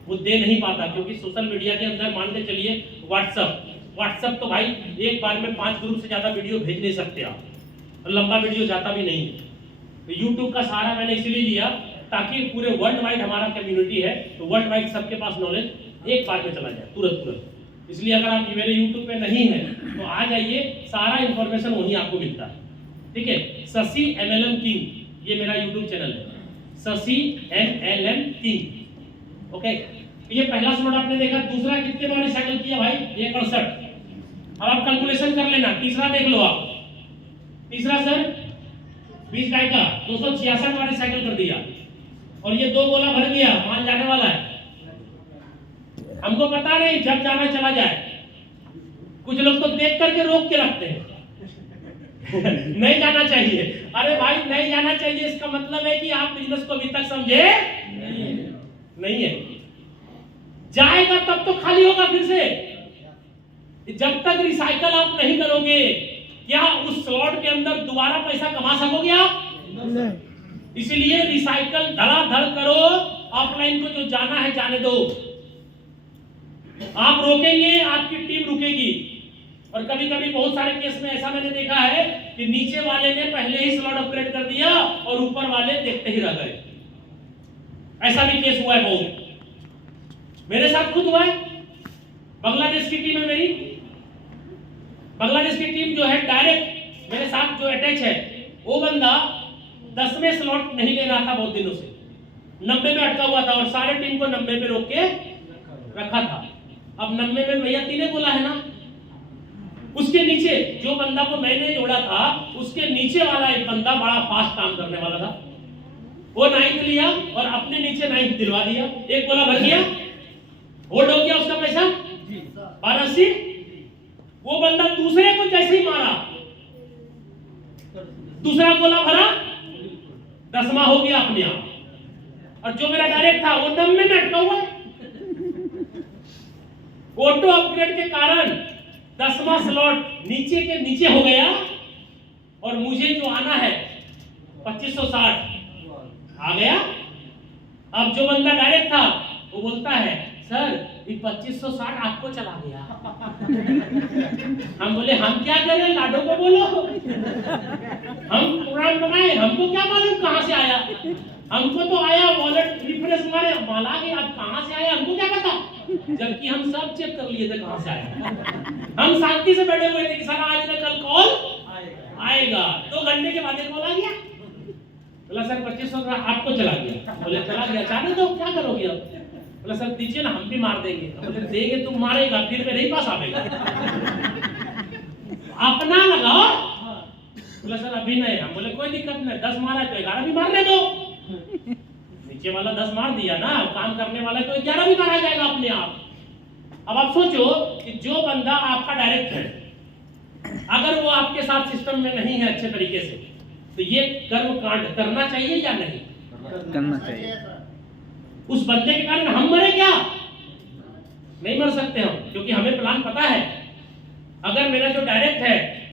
वो दे नहीं पाता, क्योंकि सोशल मीडिया के अंदर मान के चलिए व्हाट्सअप तो भाई एक बार में 5 ग्रुप से ज़्यादा वीडियो भेज नहीं सकते आप, और लंबा वीडियो जाता भी नहीं है। तो यूट्यूब का सहारा मैंने इसलिए लिया ताकि पूरे वर्ल्ड वाइड हमारा कम्युनिटी है, तो वर्ल्ड वाइड सबके पास नॉलेज एक बार में चला जाए तुरंत। इसलिए अगर आप मेरे यूट्यूब पे नहीं है तो आ जाइए, सारा इंफॉर्मेशन वहीं आपको मिलता है। ठीक है, शशि MLM किंग ये मेरा यूट्यूब चैनल है, शशि MLM किंग। ओके, ये पहला स्लॉट आपने देखा। दूसरा कितने बार रिसाइकल किया भाई? 168। अब आप कैलकुलेशन कर लेना। तीसरा देख लो आप, तीसरा सर 20 का 266 बार रिसाइकल कर दिया, और ये 2 गोला भर गया, मान जाने वाला है। हमको पता नहीं, जब जाना चला जाए। कुछ लोग तो देख करके रोक के रखते हैं नहीं जाना चाहिए। अरे भाई नहीं जाना चाहिए, इसका मतलब है कि आप बिजनेस को अभी तक समझे नहीं है। जाएगा तब तो खाली होगा फिर से। जब तक रिसाइकल आप नहीं करोगे, क्या उस स्लॉट के अंदर दोबारा पैसा कमा सकोगे आप? इसलिए रिसाइकल धड़ाधड़ करो। ऑफलाइन को जो जाना है जाने दो। आप रोकेंगे, आपकी टीम रुकेगी। और कभी कभी बहुत सारे केस में ऐसा मैंने देखा है कि नीचे वाले ने पहले ही स्लॉट अपग्रेड कर दिया और ऊपर वाले देखते ही रह गए। ऐसा भी केस हुआ है बहुत, मेरे साथ खुद हुआ है। बांग्लादेश की टीम है मेरी, बांग्लादेश की टीम जो है डायरेक्ट मेरे साथ जो अटैच है, वो बंदा 10वें स्लॉट नहीं ले रहा था बहुत दिनों से, 90 में अटका हुआ था, और सारे टीम को 90 पे रोक के रखा था। अब 90 में भैया 3 बोला है ना, उसके नीचे जो बंदा को मैंने जोड़ा था उसके नीचे वाला एक बंदा बड़ा फास्ट काम करने वाला था, वो 9 लिया और अपने नीचे 9 दिलवा दिया। एक गोला भर गया, होल्ड हो गया उसका पैसा 1280। वो बंदा दूसरे को जैसे ही मारा, दूसरा गोला भरा, 10वां हो गया अपने आप। और जो मेरा डायरेक्ट था वो 90 में अटका हुआ है। ऑटो अपग्रेड के कारण 10वां स्लॉट नीचे के नीचे हो गया, और मुझे जो आना है 2560 आ गया। अब जो बंदा डायरेक्ट था वो बोलता है सर ये 2560 आपको चला गया। हम बोले हम क्या करें, लाडो को बोलो, हम प्रोग्राम बनाए, हमको क्या मालूम कहां से आया। हमको तो आया वॉलेट रिफ्रेश मारे माल आ गया, अब कहां से आया हमको क्या पता, जबकि हम सब चेक कर लिए थे कहां से आया। हम शांति से बैठे हुए थे कि सर आज ना कल कॉल आएगा। 2 घंटे के बाद एक कॉल आ गया, बोला सर 2500 आपको चला गया। बोले चला गया, चाहते तो क्या करोगे अब? बोला सर दीजिए ना, हम भी मार देंगे। बोले देंगे, तुम मारेगा फिर मेरे ही पास आएगा, अपना लगाओ। बोला सर अभी नहीं। हम बोले कोई दिक्कत नहीं, 10 मारा है तो 11 भी मारने दो। नीचे वाला 10 मार दिया ना, काम करने वाला तो 11 भी मारा जाएगा अपने आप। अब आप सोचो कि जो बंदा आपका डायरेक्ट है, अगर वो आपके साथ सिस्टम में नहीं है अच्छे तरीके से, तो ये कर्म कांड करना चाहिए या नहीं करना चाहिए? उस बंदे के कारण हम मरे क्या? नहीं मर सकते हम, क्योंकि हमें प्लान पता है। अगर मेरा जो डायरेक्ट है